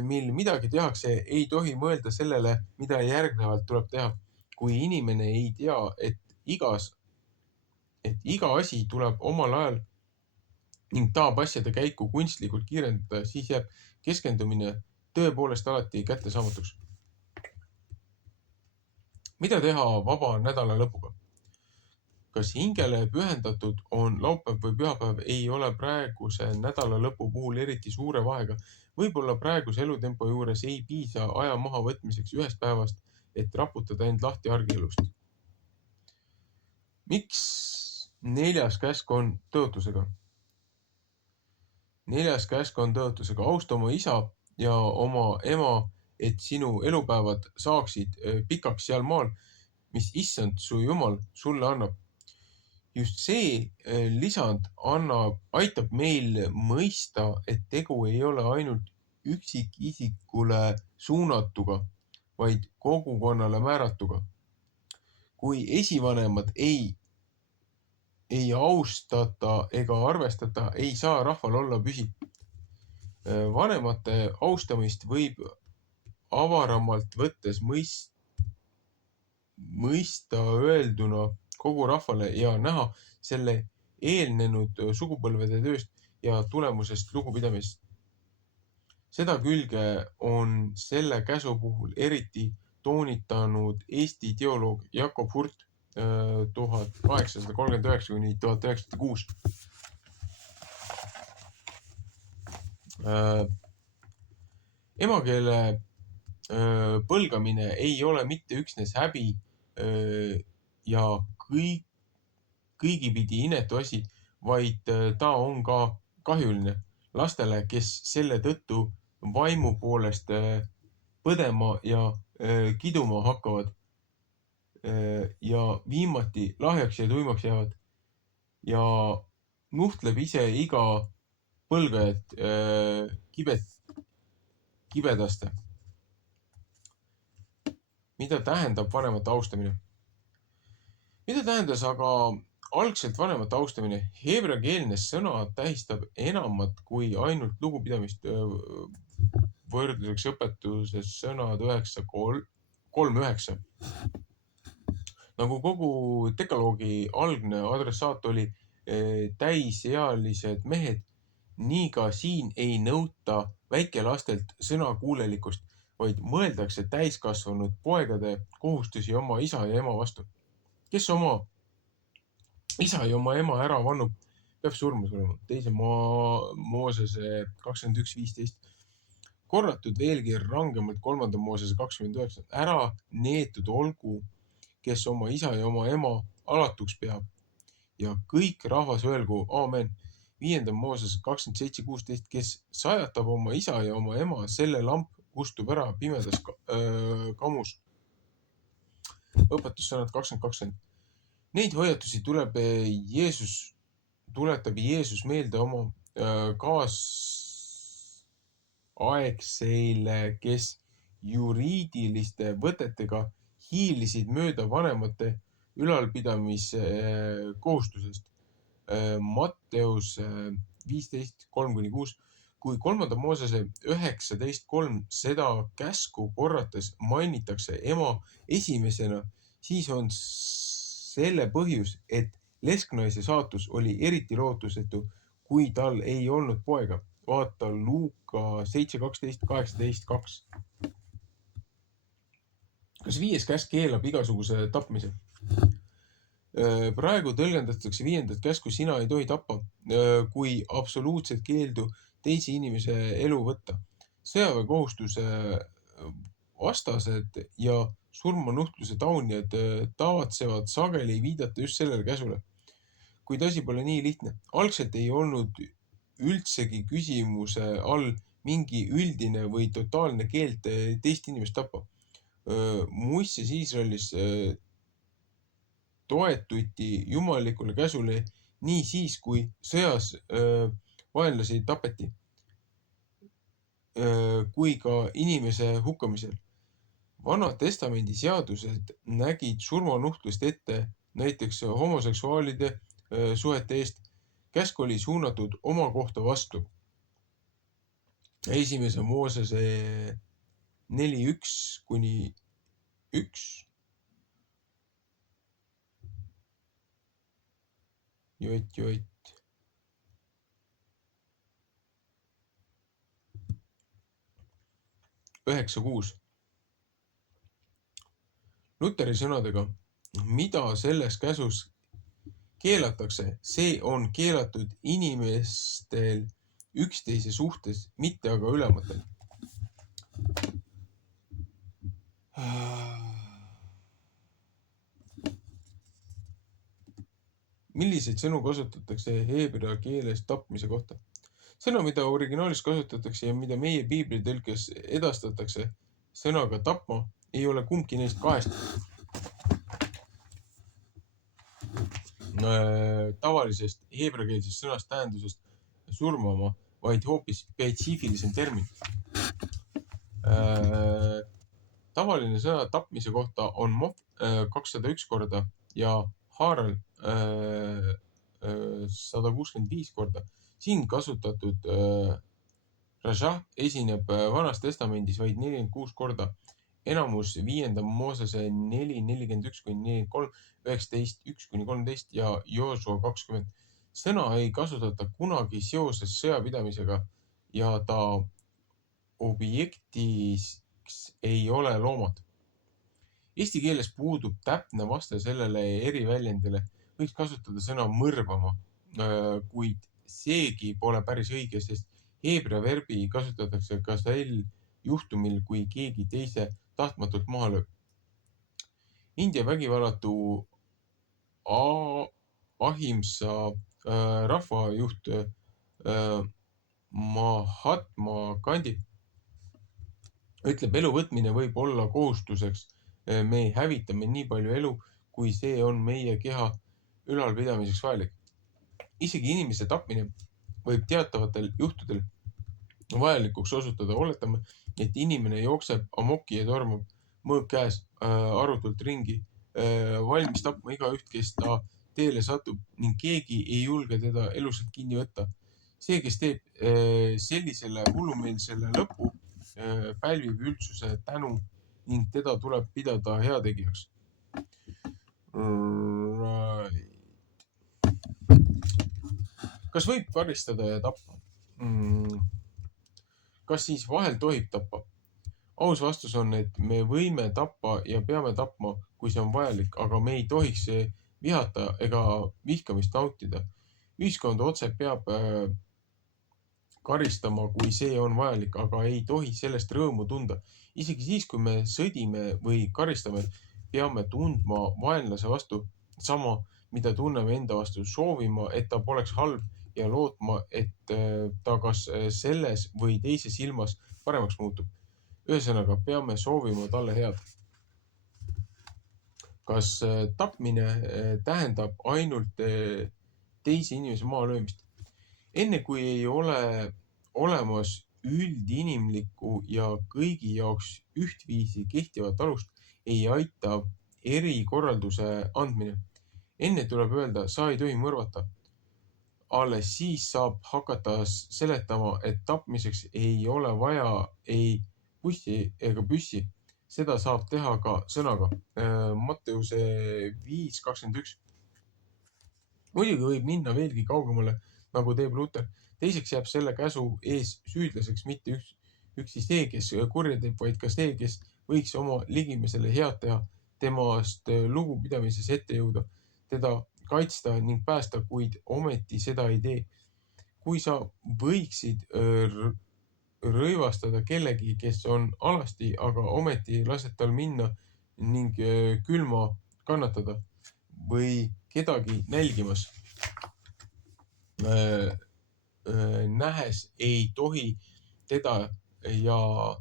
mil midagi tehakse, ei tohi mõelda sellele, mida järgnevalt tuleb teha. Kui inimene ei tea, et iga asi tuleb omal ajal ning tahab asjade käiku kunstlikult kiirendada, siis jääb keskendumine tõepoolest alati kättesaamatuks. Mida teha vaba nädala lõpuga? Kas hingele pühendatud on laupäev või pühapäev, ei ole praeguse nädala lõpu puhul eriti suure vahega. Võib-olla praeguse elutempo juures ei piisa aja maha võtmiseks ühest päevast, et raputada end lahti argielust. Miks 4. käsk on tõotusega? 4. käsk on tõotusega. Austa oma isa ja oma ema, et sinu elupäevad saaksid pikaks seal maal, mis issand su jumal sulle annab. Just see lisand aitab meil mõista, et tegu ei ole ainult üksikisikule suunatuga, vaid kogukonnale määratuga. Kui esivanemad ei austata ega arvestata, ei saa rahval olla püsi. Vanemate austamist võib avaramalt võttes mõista öelduna kogu rahvale ja näha selle eelnenud sugupõlvede tööst ja tulemusest lugupidamist. Seda külge on selle käsu puhul eriti toonitanud Eesti teoloog Jakob Hurt 1839–1906. Emakeele põlgamine ei ole mitte üksnes häbi ja kõigipidi inetu asi, vaid ta on ka kahjuline lastele, kes selle tõttu vaimu poolest põdema ja kiduma hakkavad ja viimati lahjaks ja tuimaks jäävad ja nuhtleb ise iga põlgajat kibedaste. Mida tähendab vanemate austamine? Mida tähendas aga algselt vanemate austamine? Heebreakeelne sõna tähistab enamat kui ainult lugupidamist. Võrdluseks õpetuses sõnad 9.3.9. Nagu kogu dekaloogi algne adressaat oli täisealised mehed nii ka siin ei nõuta väikelastelt sõnakuulelikkust, vaid mõeldakse täiskasvanud poegade kohustusi oma isa ja ema vastu. Kes oma isa ja oma ema ära vannub, peab surma surema. Teise Moosese 21:15. Korratud veelgi rangemalt 3. Moosese 29. Ära neetud olgu, kes oma isa ja oma ema alatuks peab. Ja kõik rahvas öelgu aamen. 5. Mooses 27:16. Kes sajatab oma isa ja oma ema, selle lamp kustub ära pimedas kamus. Õpetussõnad 20:20. Neid hoiatusi tuletab Jeesus meelde oma kaasaegseile, kes juriidiliste võtetega hiilisid mööda vanemate ülalpidamise kohustusest. Matteus 15:3-6. Kui 3. Moosese 19:3 seda käsku korrates mainitakse ema esimesena, siis on selle põhjus, et lesknaise saatus oli eriti lootusetu, kui tal ei olnud poega. Vaata Luuka 7:12, 18:2. Kas 5. käsk keelab igasuguse tapmise? Praegu tõlgendatakse 5. käsku sina ei tohi tappa kui absoluutset keeldu teise inimese elu võtta. Sõjaväekohustuse vastased ja surmanuhtluse taunijad tavatsevad sageli viidata just sellele käsule. Kuid asi pole nii lihtne. Algselt ei olnud üldsegi küsimuse all mingi üldine või totaalne keeld teist inimest tappa. Muistes Iisraelis toetuti jumalikule käsule nii siis, kui sõjas vaenlasi tapeti, kui ka inimese hukkamisel. Vana testamendi seadused nägid surmanuhtlust ette näiteks homoseksuaalide suhete eest. Käsk oli suunatud oma kohta vastu. 1. Moosese 4:1-1. Jott. 9:6. Luteri sõnadega, mida selles käsus keelatakse, see on keelatud inimestel üksteise suhtes, mitte aga ülematel. Milliseid sõnu kasutatakse heebrea keeles tapmise kohta? Sõna, mida originaalis kasutatakse ja mida meie piiblitõlkes edastatakse sõnaga tapma, ei ole kumbki neist kahest tavalisest heebreakeelsest sõnast tähendusest surmama, vaid hoopis spetsiifilisem termin. Tavaline sõna tapmise kohta on mof 201 korda ja haaral 165 korda. Siin kasutatud raja esineb Vanas testamendis vaid 46 korda. Enamus 5. Moosese 4:41-43, 19:1-13 ja Joosua 20. Sõna ei kasutata kunagi seoses sõjapidamisega ja ta objektiks ei ole loomad. Eesti keeles puudub täpne vaste sellele eriväljendile. Võiks kasutada sõna mõrvama, kuid seegi pole päris õige, sest heebrea verbi kasutatakse ka sel juhtumil, kui keegi teise tahtmatult maha lööb. India vägivallatu Ahimsa rahvajuht Mahatma Gandhi ütleb, elu võtmine võib olla kohustuseks. Me hävitame nii palju elu, kui see on meie keha ülalpidamiseks vajalik. Isegi inimese tapmine võib teatavatel juhtudel vajalikuks osutada. Oletame, et inimene jookseb amoki ja tormab mõõk käes arutult ringi, valmis tapma igaüht, kes ta teele satub ning keegi ei julge teda elusalt kinni võtta. See, kes teeb sellisele hullumeelsele lõpu, pälvib üldsuse tänu ning teda tuleb pidada heategijaks. Kas võib karistada ja tappa? Kas siis vahel tohib tappa? Aus vastus on, et me võime tappa ja peame tapma, kui see on vajalik, aga me ei tohiks vihata ega vihkamist nautida. Ühiskond otse peab karistama, kui see on vajalik, aga ei tohi sellest rõõmu tunda. Isegi siis, kui me sõdime või karistame, peame tundma vaenlase vastu sama, mida tunneme enda vastu, soovima, et ta poleks halb ja lootma, et ta kas selles või teises ilmas paremaks muutub. Ühesõnaga, peame soovima talle head. Kas tapmine tähendab ainult teisi inimesi maha löömist? Enne kui ei ole olemas üldinimlikku ja kõigi jaoks ühtviisi kehtivat alust, ei aita erikorralduse andmine. Enne tuleb öelda, sa ei tohi mõrvata. Alles siis saab hakata seletama, et tapmiseks ei ole vaja ei bussi ega püssi. Seda saab teha ka sõnaga. Matteuse 5:21. Muidugi võib minna veelgi kaugemale, nagu teeb Luther. Teiseks jääb selle käsu ees süüdlaseks mitte üksi see, kes kurja teeb, vaid ka see, kes võiks oma ligimesele head teha, temast lugupidamises ette jõuda, teda kaitsta ning päästa, kuid ometi seda ei tee. Kui sa võiksid rõivastada kellegi, kes on alasti, aga ometi lased tal minna ning külma kannatada või kedagi nälgimas nähes ei tohi teda ja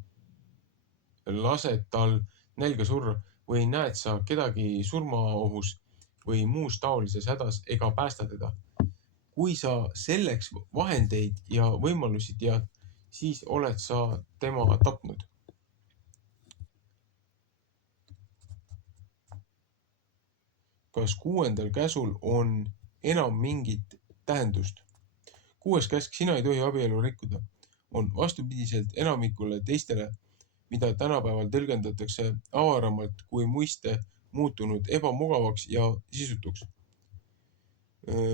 lased tal nälga surra või näed sa kedagi surmaohus või muus taolises hädas ega päästa teda. Kui sa selleks vahendeid ja võimalusi tead, siis oled sa tema tapnud. Kas 6. käsul on enam mingit tähendust? 6. käsk, sina ei tohi abielu rikkuda, on vastupidiselt enamikule teistele, mida tänapäeval tõlgendatakse avaramalt kui muiste muutunud ebamugavaks ja sisutuks.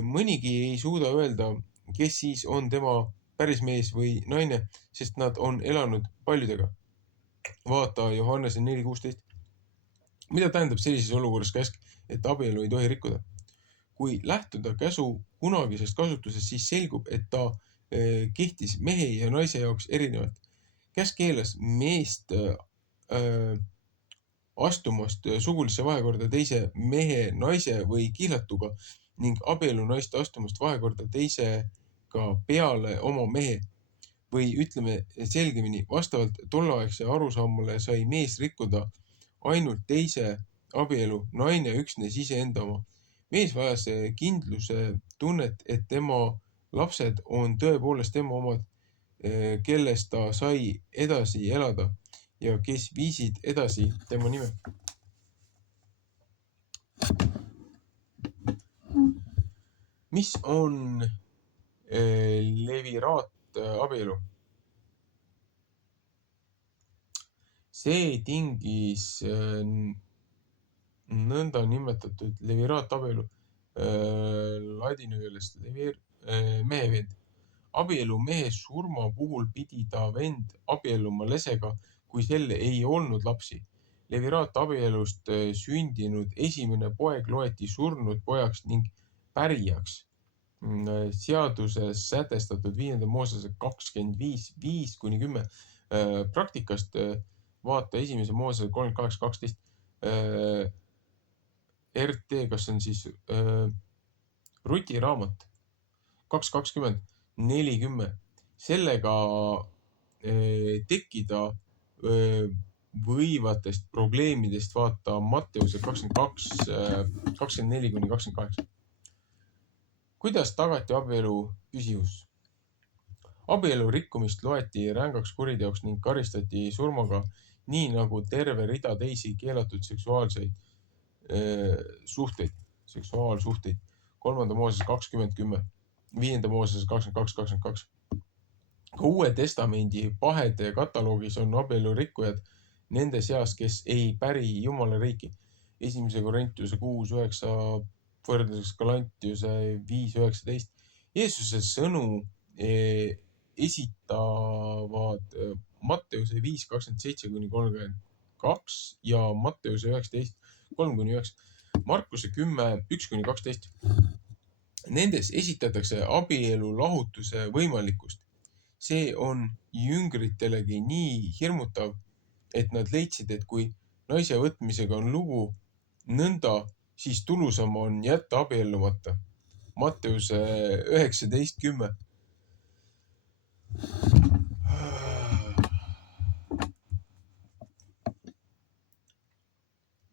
Mõnigi ei suuda öelda, kes siis on tema päris mees või naine, sest nad on elanud paljudega. Vaata Johannese 4:16. Mida tähendab sellises olukorras käsk, et abielu ei tohi rikkuda? Kui lähtuda käsu kunagisest kasutusest, siis selgub, et ta kehtis mehe ja naise jaoks erinevalt. Käsk keelas meest astumast sugulisse vahekorda teise mehe, naise või kihlatuga ning abielu naiste astumast vahekorda teisega peale oma mehe. Või ütleme selgemini, vastavalt tolleaegse arusaamale sai mees rikkuda ainult teise abielu, naine üksnes iseenda oma. Mees vajas kindluse tunnet, et tema lapsed on tõepoolest tema omad, kellest ta sai edasi elada ja kes viisid edasi tema nime. Mis on leviraatabielu? See tingis nõnda nimetatud leviraatabielu ladina keelest mehe vend. Abielu mehe surma puhul pidi ta vend abielluma lesega, kui sel ei olnud lapsi. Leviraatabielust sündinud esimene poeg loeti surnud pojaks ning pärijaks. Seaduses sätestatud 5. Moosese 25:5-10. Praktikast vaata 1. Moosese 38:12. RT, kas on siis Ruti raamat 2:20-40. Sellega tekkida võivatest probleemidest vaata Matteuse 22:24-28. Kuidas tagati abielu püsivus? Abielu rikkumist loeti rängaks kuriteoks ning karistati surmaga, nii nagu terve rida teisi keelatud seksuaalsuhteid. 3. Mooses 20:10, 5. Mooses 22:22. Ka Uue Testamendi pahede kataloogis on abielu rikkujad nende seas, kes ei päri Jumala riiki. 1. Korintuse 6:9 võrdluseks Galantiuse 5:19. Jeesuse sõnu esitavad Matteuse 5:27-32 ja Matteuse 19:3-9, Markuse 10:1-12. Nendes esitatakse abielu lahutuse võimalikkust. See on jüngritelegi nii hirmutav, et nad leidsid, et kui naise võtmisega on lugu nõnda, siis tulusam on jätta abiellumata. Matteuse 19:10.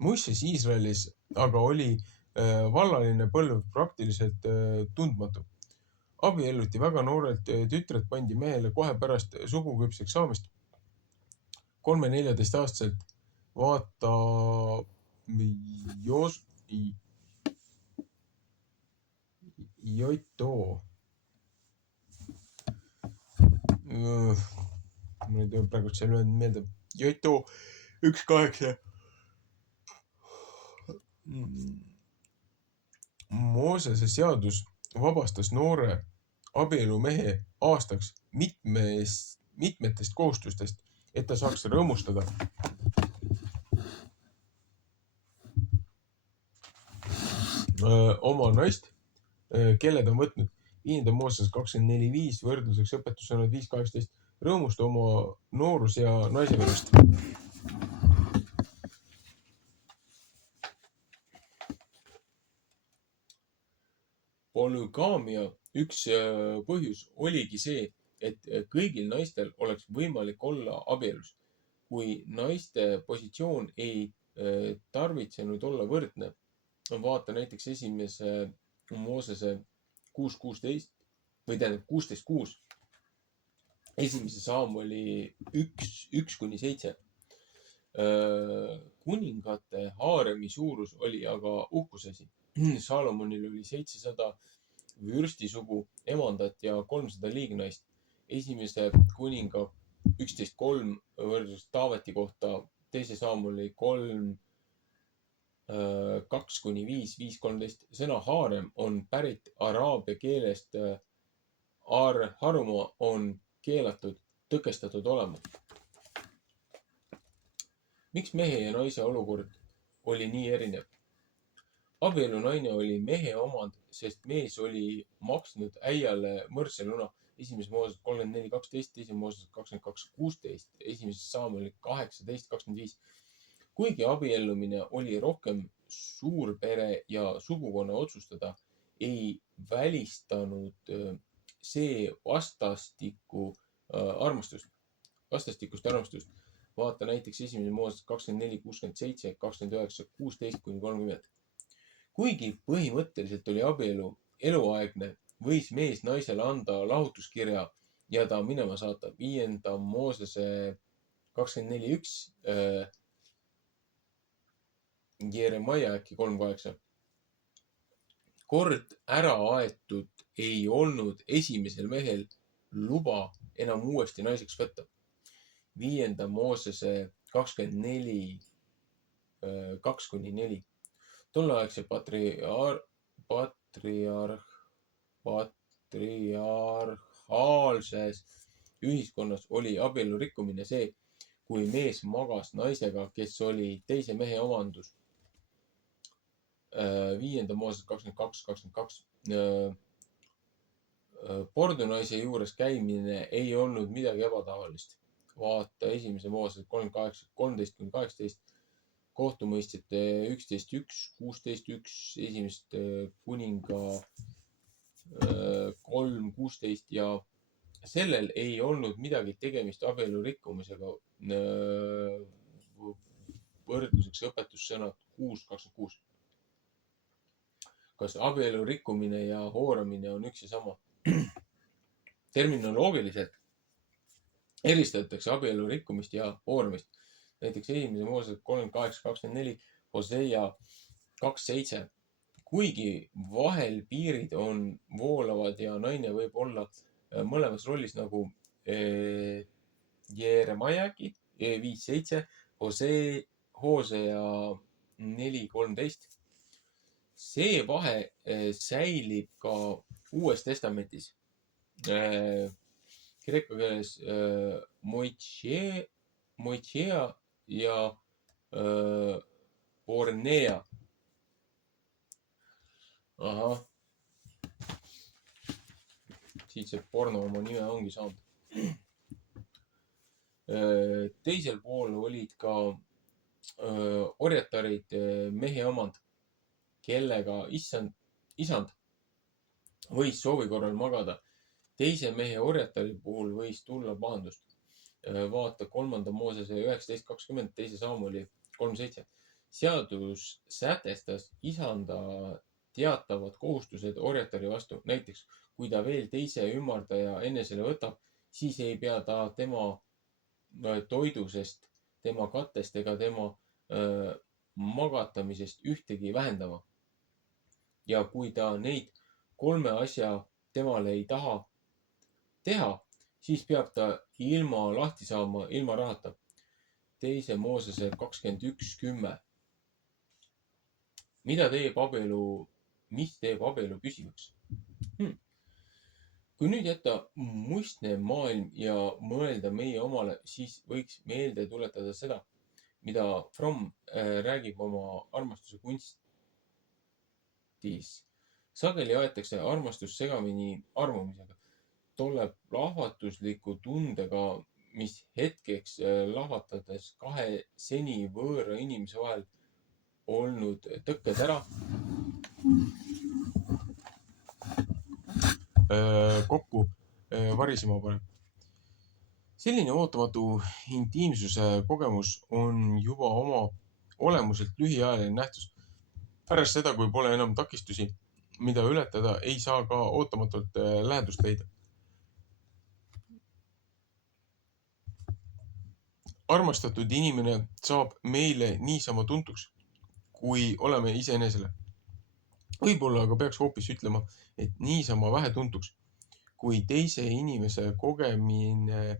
Mooses Iisraelis aga oli vallaline põlv praktiliselt tundmatu. Abielluti väga noorelt, tütred pandi mehele kohe pärast suguküpseks saamist. 3-14-aastaselt vaata Joito. Mul ei tule praegu see löönud meelde. Joito 1:8. Moosese seadus vabastas noore abielumehe aastaks mitmetest kohustustest, et ta saaks rõõmustada oma naist, kelle ta on võtnud. 5. Mooses 24:5 võrdluseks õpetussõnad 5:18. Rõõmusta oma noorus ja naise pärast. Polügaamia üks põhjus oligi see, et kõigil naistel oleks võimalik olla abielus. Kui naiste positsioon ei tarvitsenud olla võrdne, vaata näiteks esimese Moosese 6:16 või tähendab 16:6, esimese Saamuli 1:1-7. Kuningate haaremi suurus oli aga uhkusasi. Saalomonil oli 700 vürstisugu emandat ja 300 liignaist. Esimese kuninga 11:3 võrdlus Taaveti kohta, teise Saamuli 3:2-5, 5:13. Sõna haarem on pärit araabia keelest. Haruma on keelatud, tõkestatud olema. Miks mehe ja naise olukord oli nii erinev? Abielu naine oli mehe omand, sest mees oli maksnud äiale mõrseluna. Esimese Mooses 34:12, teise Mooses 22:16, esimese Saamuli 18:25. Kuigi abiellumine oli rohkem suurpere ja sugukonna otsustada, ei välistanud see vastastikust armastust. Vaata näiteks esimene Mooses 24:67, 29:16-30. Kuigi põhimõtteliselt oli abielu eluaegne, võis mees naisele anda lahutuskirja ja ta minema saata. 5. Moosese 24:1, Jeremaia äkki 3:8. Kord ära aetud ei olnud esimesel mehel luba enam uuesti naiseks võtta. 5. Moosese 24:2-4. Tolleaegse patriarhaalses ühiskonnas oli abielu rikkumine see, kui mees magas naisega, kes oli teise mehe omandus. 5. Mooses 22:22. Pordunaise juures käimine ei olnud midagi ebatavalist. Vaata esimese Mooses 13-18, kohtumõistjate 11:1, 16:1, esimest kuninga 3:16 ja sellel ei olnud midagi tegemist abielu rikkumisega. Võrdluseks õpetussõnad 6:26. Kas abielu rikkumine ja hooramine on üks ja sama? Terminoloogiliselt eristatakse abielu rikkumist ja hooramist. Näiteks esimese Mooses 38:24, Hosea 2:7. Kuigi vahel piirid on voolavad ja naine võib olla mõlemas rollis nagu Jeremaiaki 5:7, Hosea 4:13. See vahe säilib ka Uues Testamentis. kreeka keeles moichea ja pornea. Ahah, siit see porno oma nime ongi saanud. Teisel pool olid ka orjatarid mehe omand, kellega isand võis soovi korral magada. Teise mehe orjatari puhul võis tulla pahandust. Vaata 3. Moosese 19.20, 2. Saamuli 3.7. Seadus sätestas isanda teatavad kohustused orjatari vastu. Näiteks, kui ta veel teise ümardaja enesele võtab, siis ei pea ta tema toidusest, tema kattest ega tema magatamisest ühtegi vähendama. Ja kui ta neid 3 asja temale ei taha teha, siis peab ta ilma lahti saama, ilma rahata. 2. Moosese 21.10. Mis teeb abielu püsivaks? Kui nüüd jätta muistne maailm ja mõelda meie omale, siis võiks meelde tuletada seda, mida Fromm räägib oma armastuse kunstis. Sageli aetakse armastus segamini armumisega, tolle plahvatusliku tundega, mis hetkeks lahvatades 2 seni võõra inimese vahel olnud tõkked ära kokku varisema paneb. Selline ootamatu intiimsuse kogemus on juba oma olemuselt lühiajaline nähtus. Pärast seda, kui pole enam takistusi, mida ületada, ei saa ka ootamatult lähedust leida. Armastatud inimene saab meile niisama tuntuks, kui oleme iseenesele. Võib-olla aga peaks hoopis ütlema, et niisama vähe tuntuks, kui teise inimese kogemine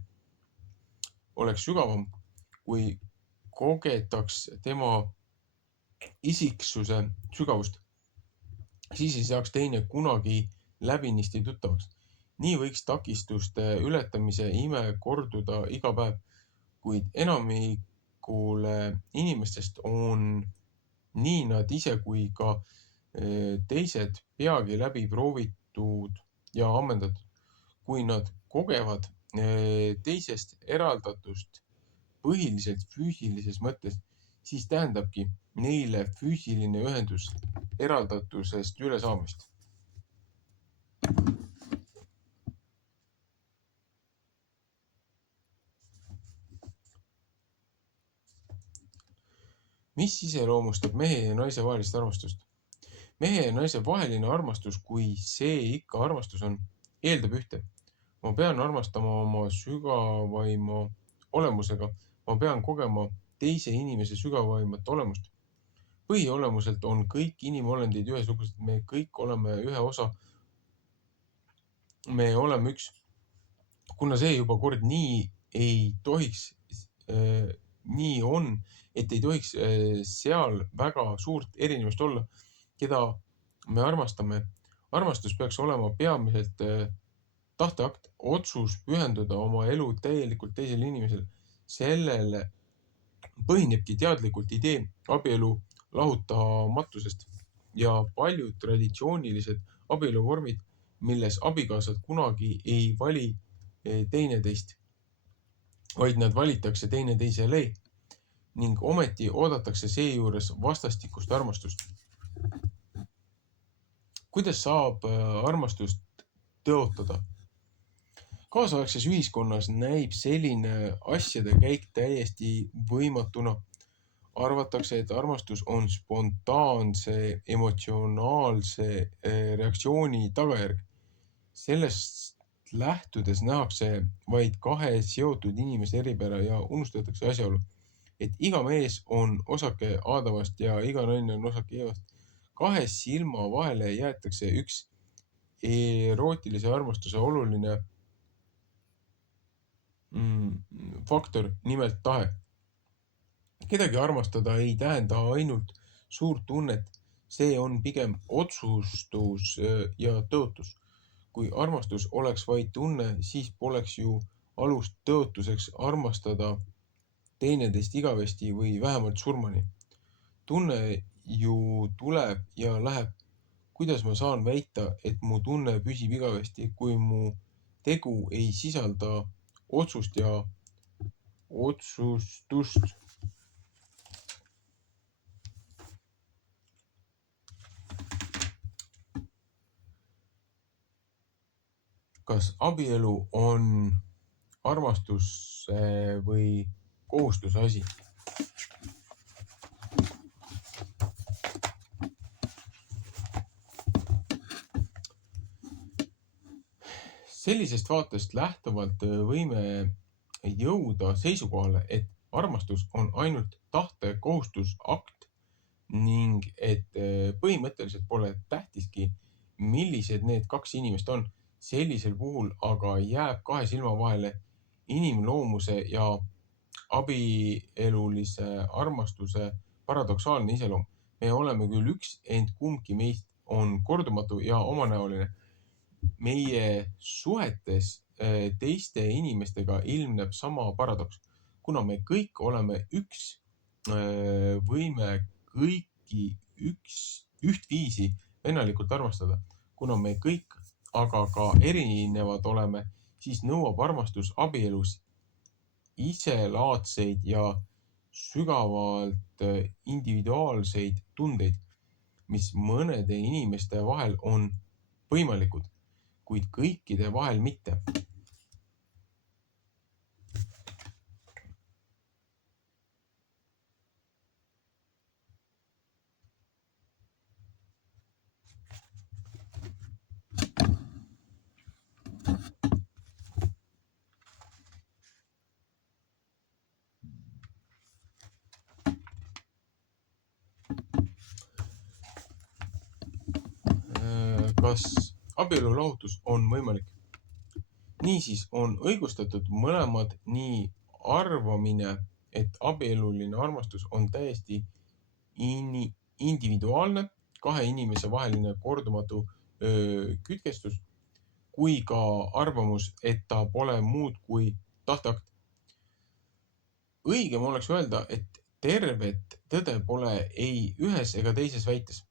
oleks sügavam, kui kogetaks tema isiksuse sügavust, siis ei saaks teine kunagi läbinisti tuttavaks. Nii võiks takistuste ületamise ime korduda iga päev, kuid enamikule inimestest on nii nad ise kui ka teised peagi läbi proovitud ja ammendatud. Kui nad kogevad teisest eraldatust põhiliselt füüsilises mõttes, siis tähendabki neile füüsiline ühendus eraldatusest ülesaamist. Mis iseloomustab mehe ja naise vahelist armastust? Mehe ja naise vaheline armastus, kui see ikka armastus on, eeldab ühte. Ma pean armastama oma sügavaima olemusega. Ma pean kogema teise inimese sügavaimat olemust. Põhiolemuselt on kõik inimolendid ühesugused. Me kõik oleme ühe osa. Me oleme üks. Kuna see juba kord nii ei tohiks, nii on, et ei tohiks seal väga suurt erinevust olla, keda me armastame. Armastus peaks olema peamiselt tahteakt, otsus pühenduda oma elu täielikult teisele inimesele. Sellele põhinebki teadlikult idee abielu lahutamatusest ja paljud traditsioonilised abieluvormid, milles abikaasad kunagi ei vali teineteist, vaid nad valitakse teineteisele ning ometi oodatakse seejuures vastastikust armastust. Kuidas saab armastust tõotada? Kaasaegses ühiskonnas näib selline asjade käik täiesti võimatuna. Arvatakse, et armastus on spontaanse, emotsionaalse reaktsiooni tagajärg. Sellest lähtudes nähakse vaid 2 seotud inimese eripära ja unustatakse asjaolu, et iga mees on osake Aadamast ja iga naine on osake Eevast. 2 silma vahele jäetakse üks erootilise armastuse oluline faktor, nimelt tahe. Kedagi armastada ei tähenda ainult suurt tunnet, see on pigem otsustus ja tõotus. Kui armastus oleks vaid tunne, siis poleks ju alust tõotuseks armastada teineteist igavesti või vähemalt surmani. Tunne ju tuleb ja läheb. Kuidas ma saan väita, et mu tunne püsib igavesti, kui mu tegu ei sisalda otsust ja otsustust? Kas abielu on armastuse või kohustuse asi? Sellisest vaatest lähtuvalt võime jõuda seisukohale, et armastus on ainult tahte kohustusakt ning et põhimõtteliselt pole tähtiski, millised need kaks inimest on. Sellisel puhul aga jääb kahe silma vahele inimloomuse ja abielulise armastuse paradoksaalne iseloom. Me oleme küll üks, ent kumbki meist on kordumatu ja omanäoline. Meie suhetes teiste inimestega ilmneb sama paradoks. Kuna me kõik oleme üks, võime kõiki ühtviisi vennalikult armastada. Kuna me kõik aga ka erinevad oleme, siis nõuab armastus abielus iselaadseid ja sügavalt individuaalseid tundeid, mis mõnede inimeste vahel on võimalikud, kuid kõikide vahel mitte. Kas abielulahutus on võimalik? Niisiis on õigustatud mõlemad nii arvamine, et abieluline armastus on täiesti individuaalne, kahe inimese vaheline kordumatu kütkestus, kui ka arvamus, et ta pole muud kui tahteakt. Õigem oleks öelda, et tervet tõde pole ei ühes ega teises väites.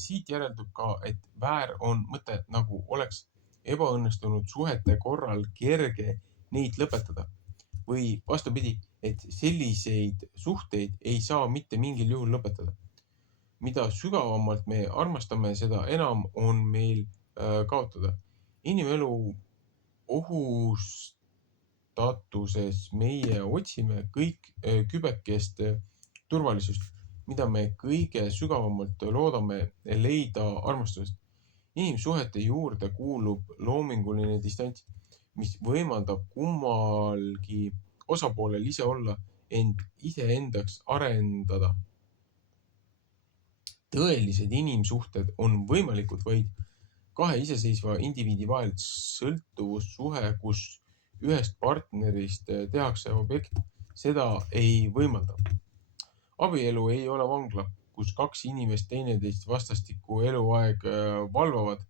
Siit järeldub ka, et väär on mõte, nagu oleks ebaõnnestunud suhete korral kerge neid lõpetada. Või vastupidi, et selliseid suhteid ei saa mitte mingil juhul lõpetada. Mida sügavamalt me armastame, seda enam on meil kaotada. Inimelu ohustatuses meie otsime kõik kübekest turvalisust, mida me kõige sügavamalt loodame leida armastusest. Inimsuhete juurde kuulub loominguline distants, mis võimaldab kummalgi osapoolel ise olla, end iseendaks arendada. Tõelised inimsuhted on võimalikud vaid kahe iseseisva indiviidi vahel sõltuvussuhe, kus ühest partnerist tehakse objekt, seda ei võimalda. Abielu ei ole vangla, kus kaks inimest teineteist vastastikku eluaeg valvavad,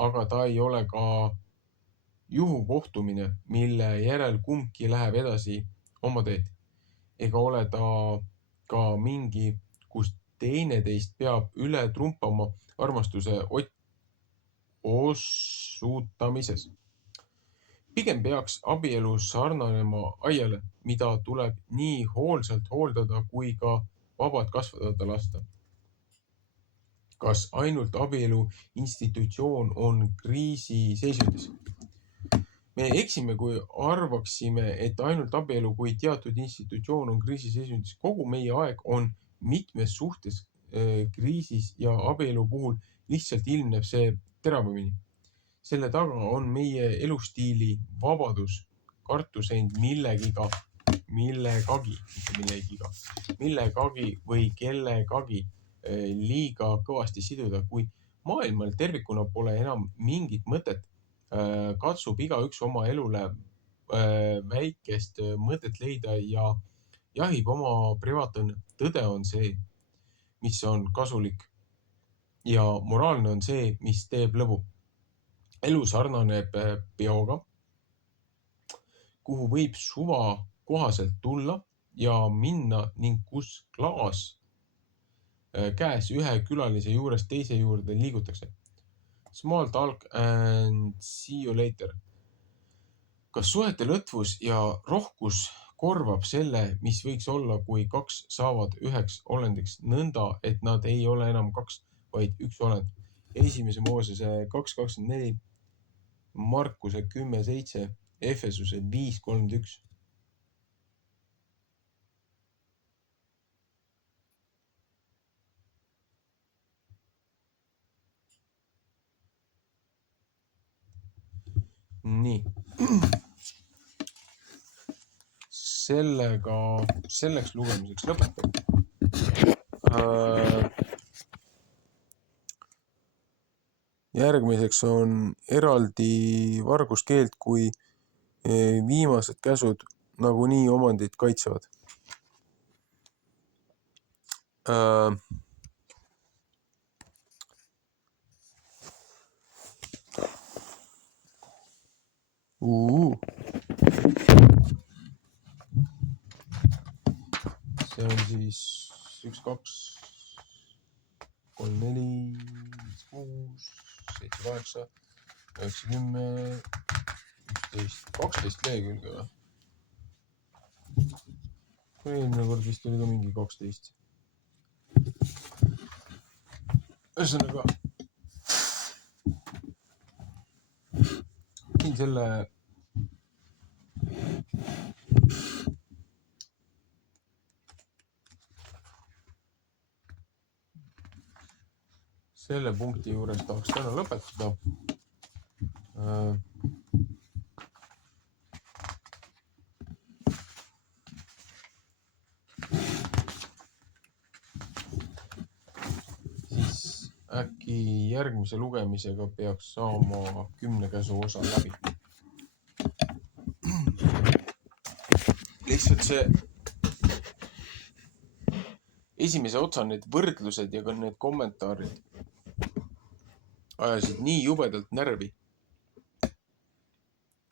aga ta ei ole ka juhukohtumine, mille järel kumbki läheb edasi oma teed. Ega ole ta ka mingi, kus teineteist peab üle trumpama armastuse osutamises. Pigem peaks abielu sarnanema aiale, mida tuleb nii hoolsalt hooldada kui ka vabalt kasvatada lasta. Kas ainult abielu institutsioon on kriisiseisundis? Me eksime, kui arvaksime, et ainult abielu kui teatud institutsioon on kriisiseisundis. Kogu meie aeg on mitmes suhtes kriisis ja abielu puhul lihtsalt ilmneb see teravamini. Selle taga on meie elustiili vabadus, kartus end millegagi või kellegagi liiga kõvasti siduda. Kui maailmal tervikuna pole enam mingit mõtet, katsub igaüks oma elule väikest mõtet leida ja jahib oma privaatõnne. Tõde on see, mis on kasulik ja moraalne on see, mis teeb lõbu. elu sarnaneb peoga, kuhu võib suva kohaselt tulla ja minna ning kus klaas käes ühe külalise juurest teise juurde liigutakse. Small talk and see you later. Kas suhete lõtvus ja rohkus korvab selle, mis võiks olla, kui kaks saavad üheks olendiks nõnda, et nad ei ole enam kaks, vaid üks olend? Esimese Moosese 2.24, Markuse 10.7, Efesuse 5.31. Nii. Selleks lugemiseks lõpetab. Järgmiseks on eraldi varguskeeld, kui viimased käsud nagunii omandit kaitsevad. See on siis 1, 2, 3, 4, 5, 6, 7, 8, 9, 10, 11, 12 lehekülge või? Eelmine kord vist oli ka mingi 12. Ühesõnaga, siin selle punkti juures tahaks täna lõpetada. Siis äkki järgmise lugemisega peaks saama 10 käsu osa läbi. Lihtsalt see esimese otsa need võrdlused ja ka need kommentaarid ajasid nii jubedalt närvi,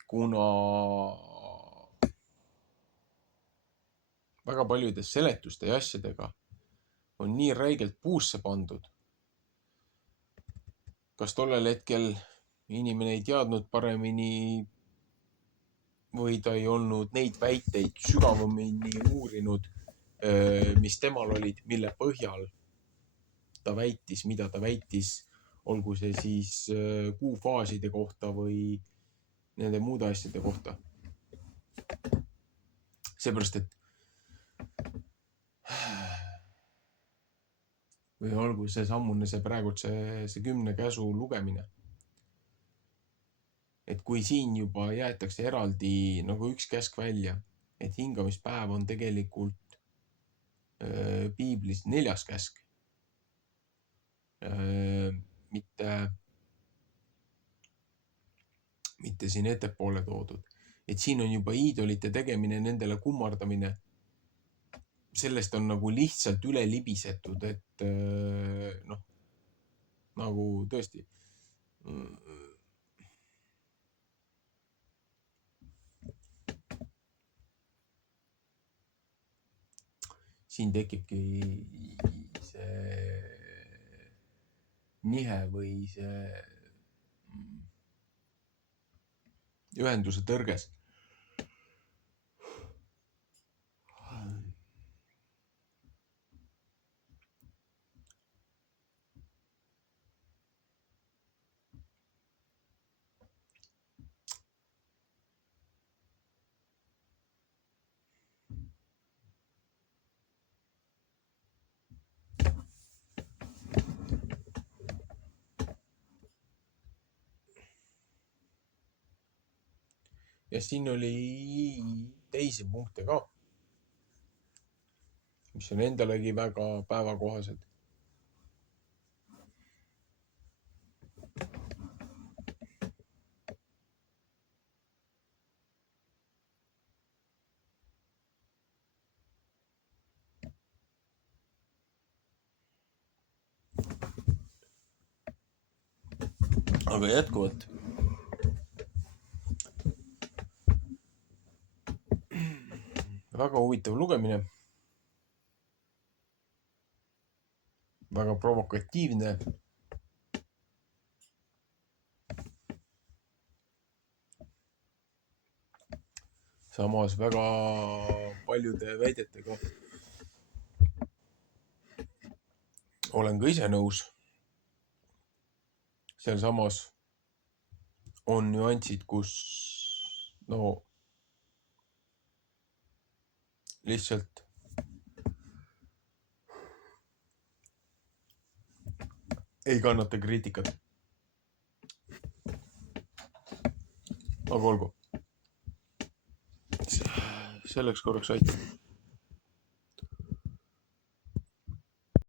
kuna väga paljude seletuste ja asjadega on nii räigelt puusse pandud. Kas tollel hetkel inimene ei teadnud paremini või ta ei olnud neid väiteid sügavamini uurinud, mis temal olid, mille põhjal ta väitis, mida ta väitis, olgu see siis kuufaaside kohta või nende muude asjade kohta. Seepärast, et või olgu see sammune see praegult see 10 käsu lugemine. Et kui siin juba jäetakse eraldi nagu üks käsk välja, et hingamispäev on tegelikult piiblis 4. käsk, mitte siin ettepoole toodud. Et siin on juba iidolite tegemine, nendele kummardamine. Sellest on nagu lihtsalt üle libisetud, et nagu tõesti siin tekibki see nihe või see ühenduse tõrges. Ja siin oli teisi punkte ka, mis on endalegi väga päevakohased. Aga jätkuvalt väga huvitav lugemine. Väga provokatiivne. Samas väga paljude väidetega olen ka ise nõus. Seal samas on nüansid, kus lihtsalt ei kannata kriitikat. Aga olgu. Selleks korraks aitäh.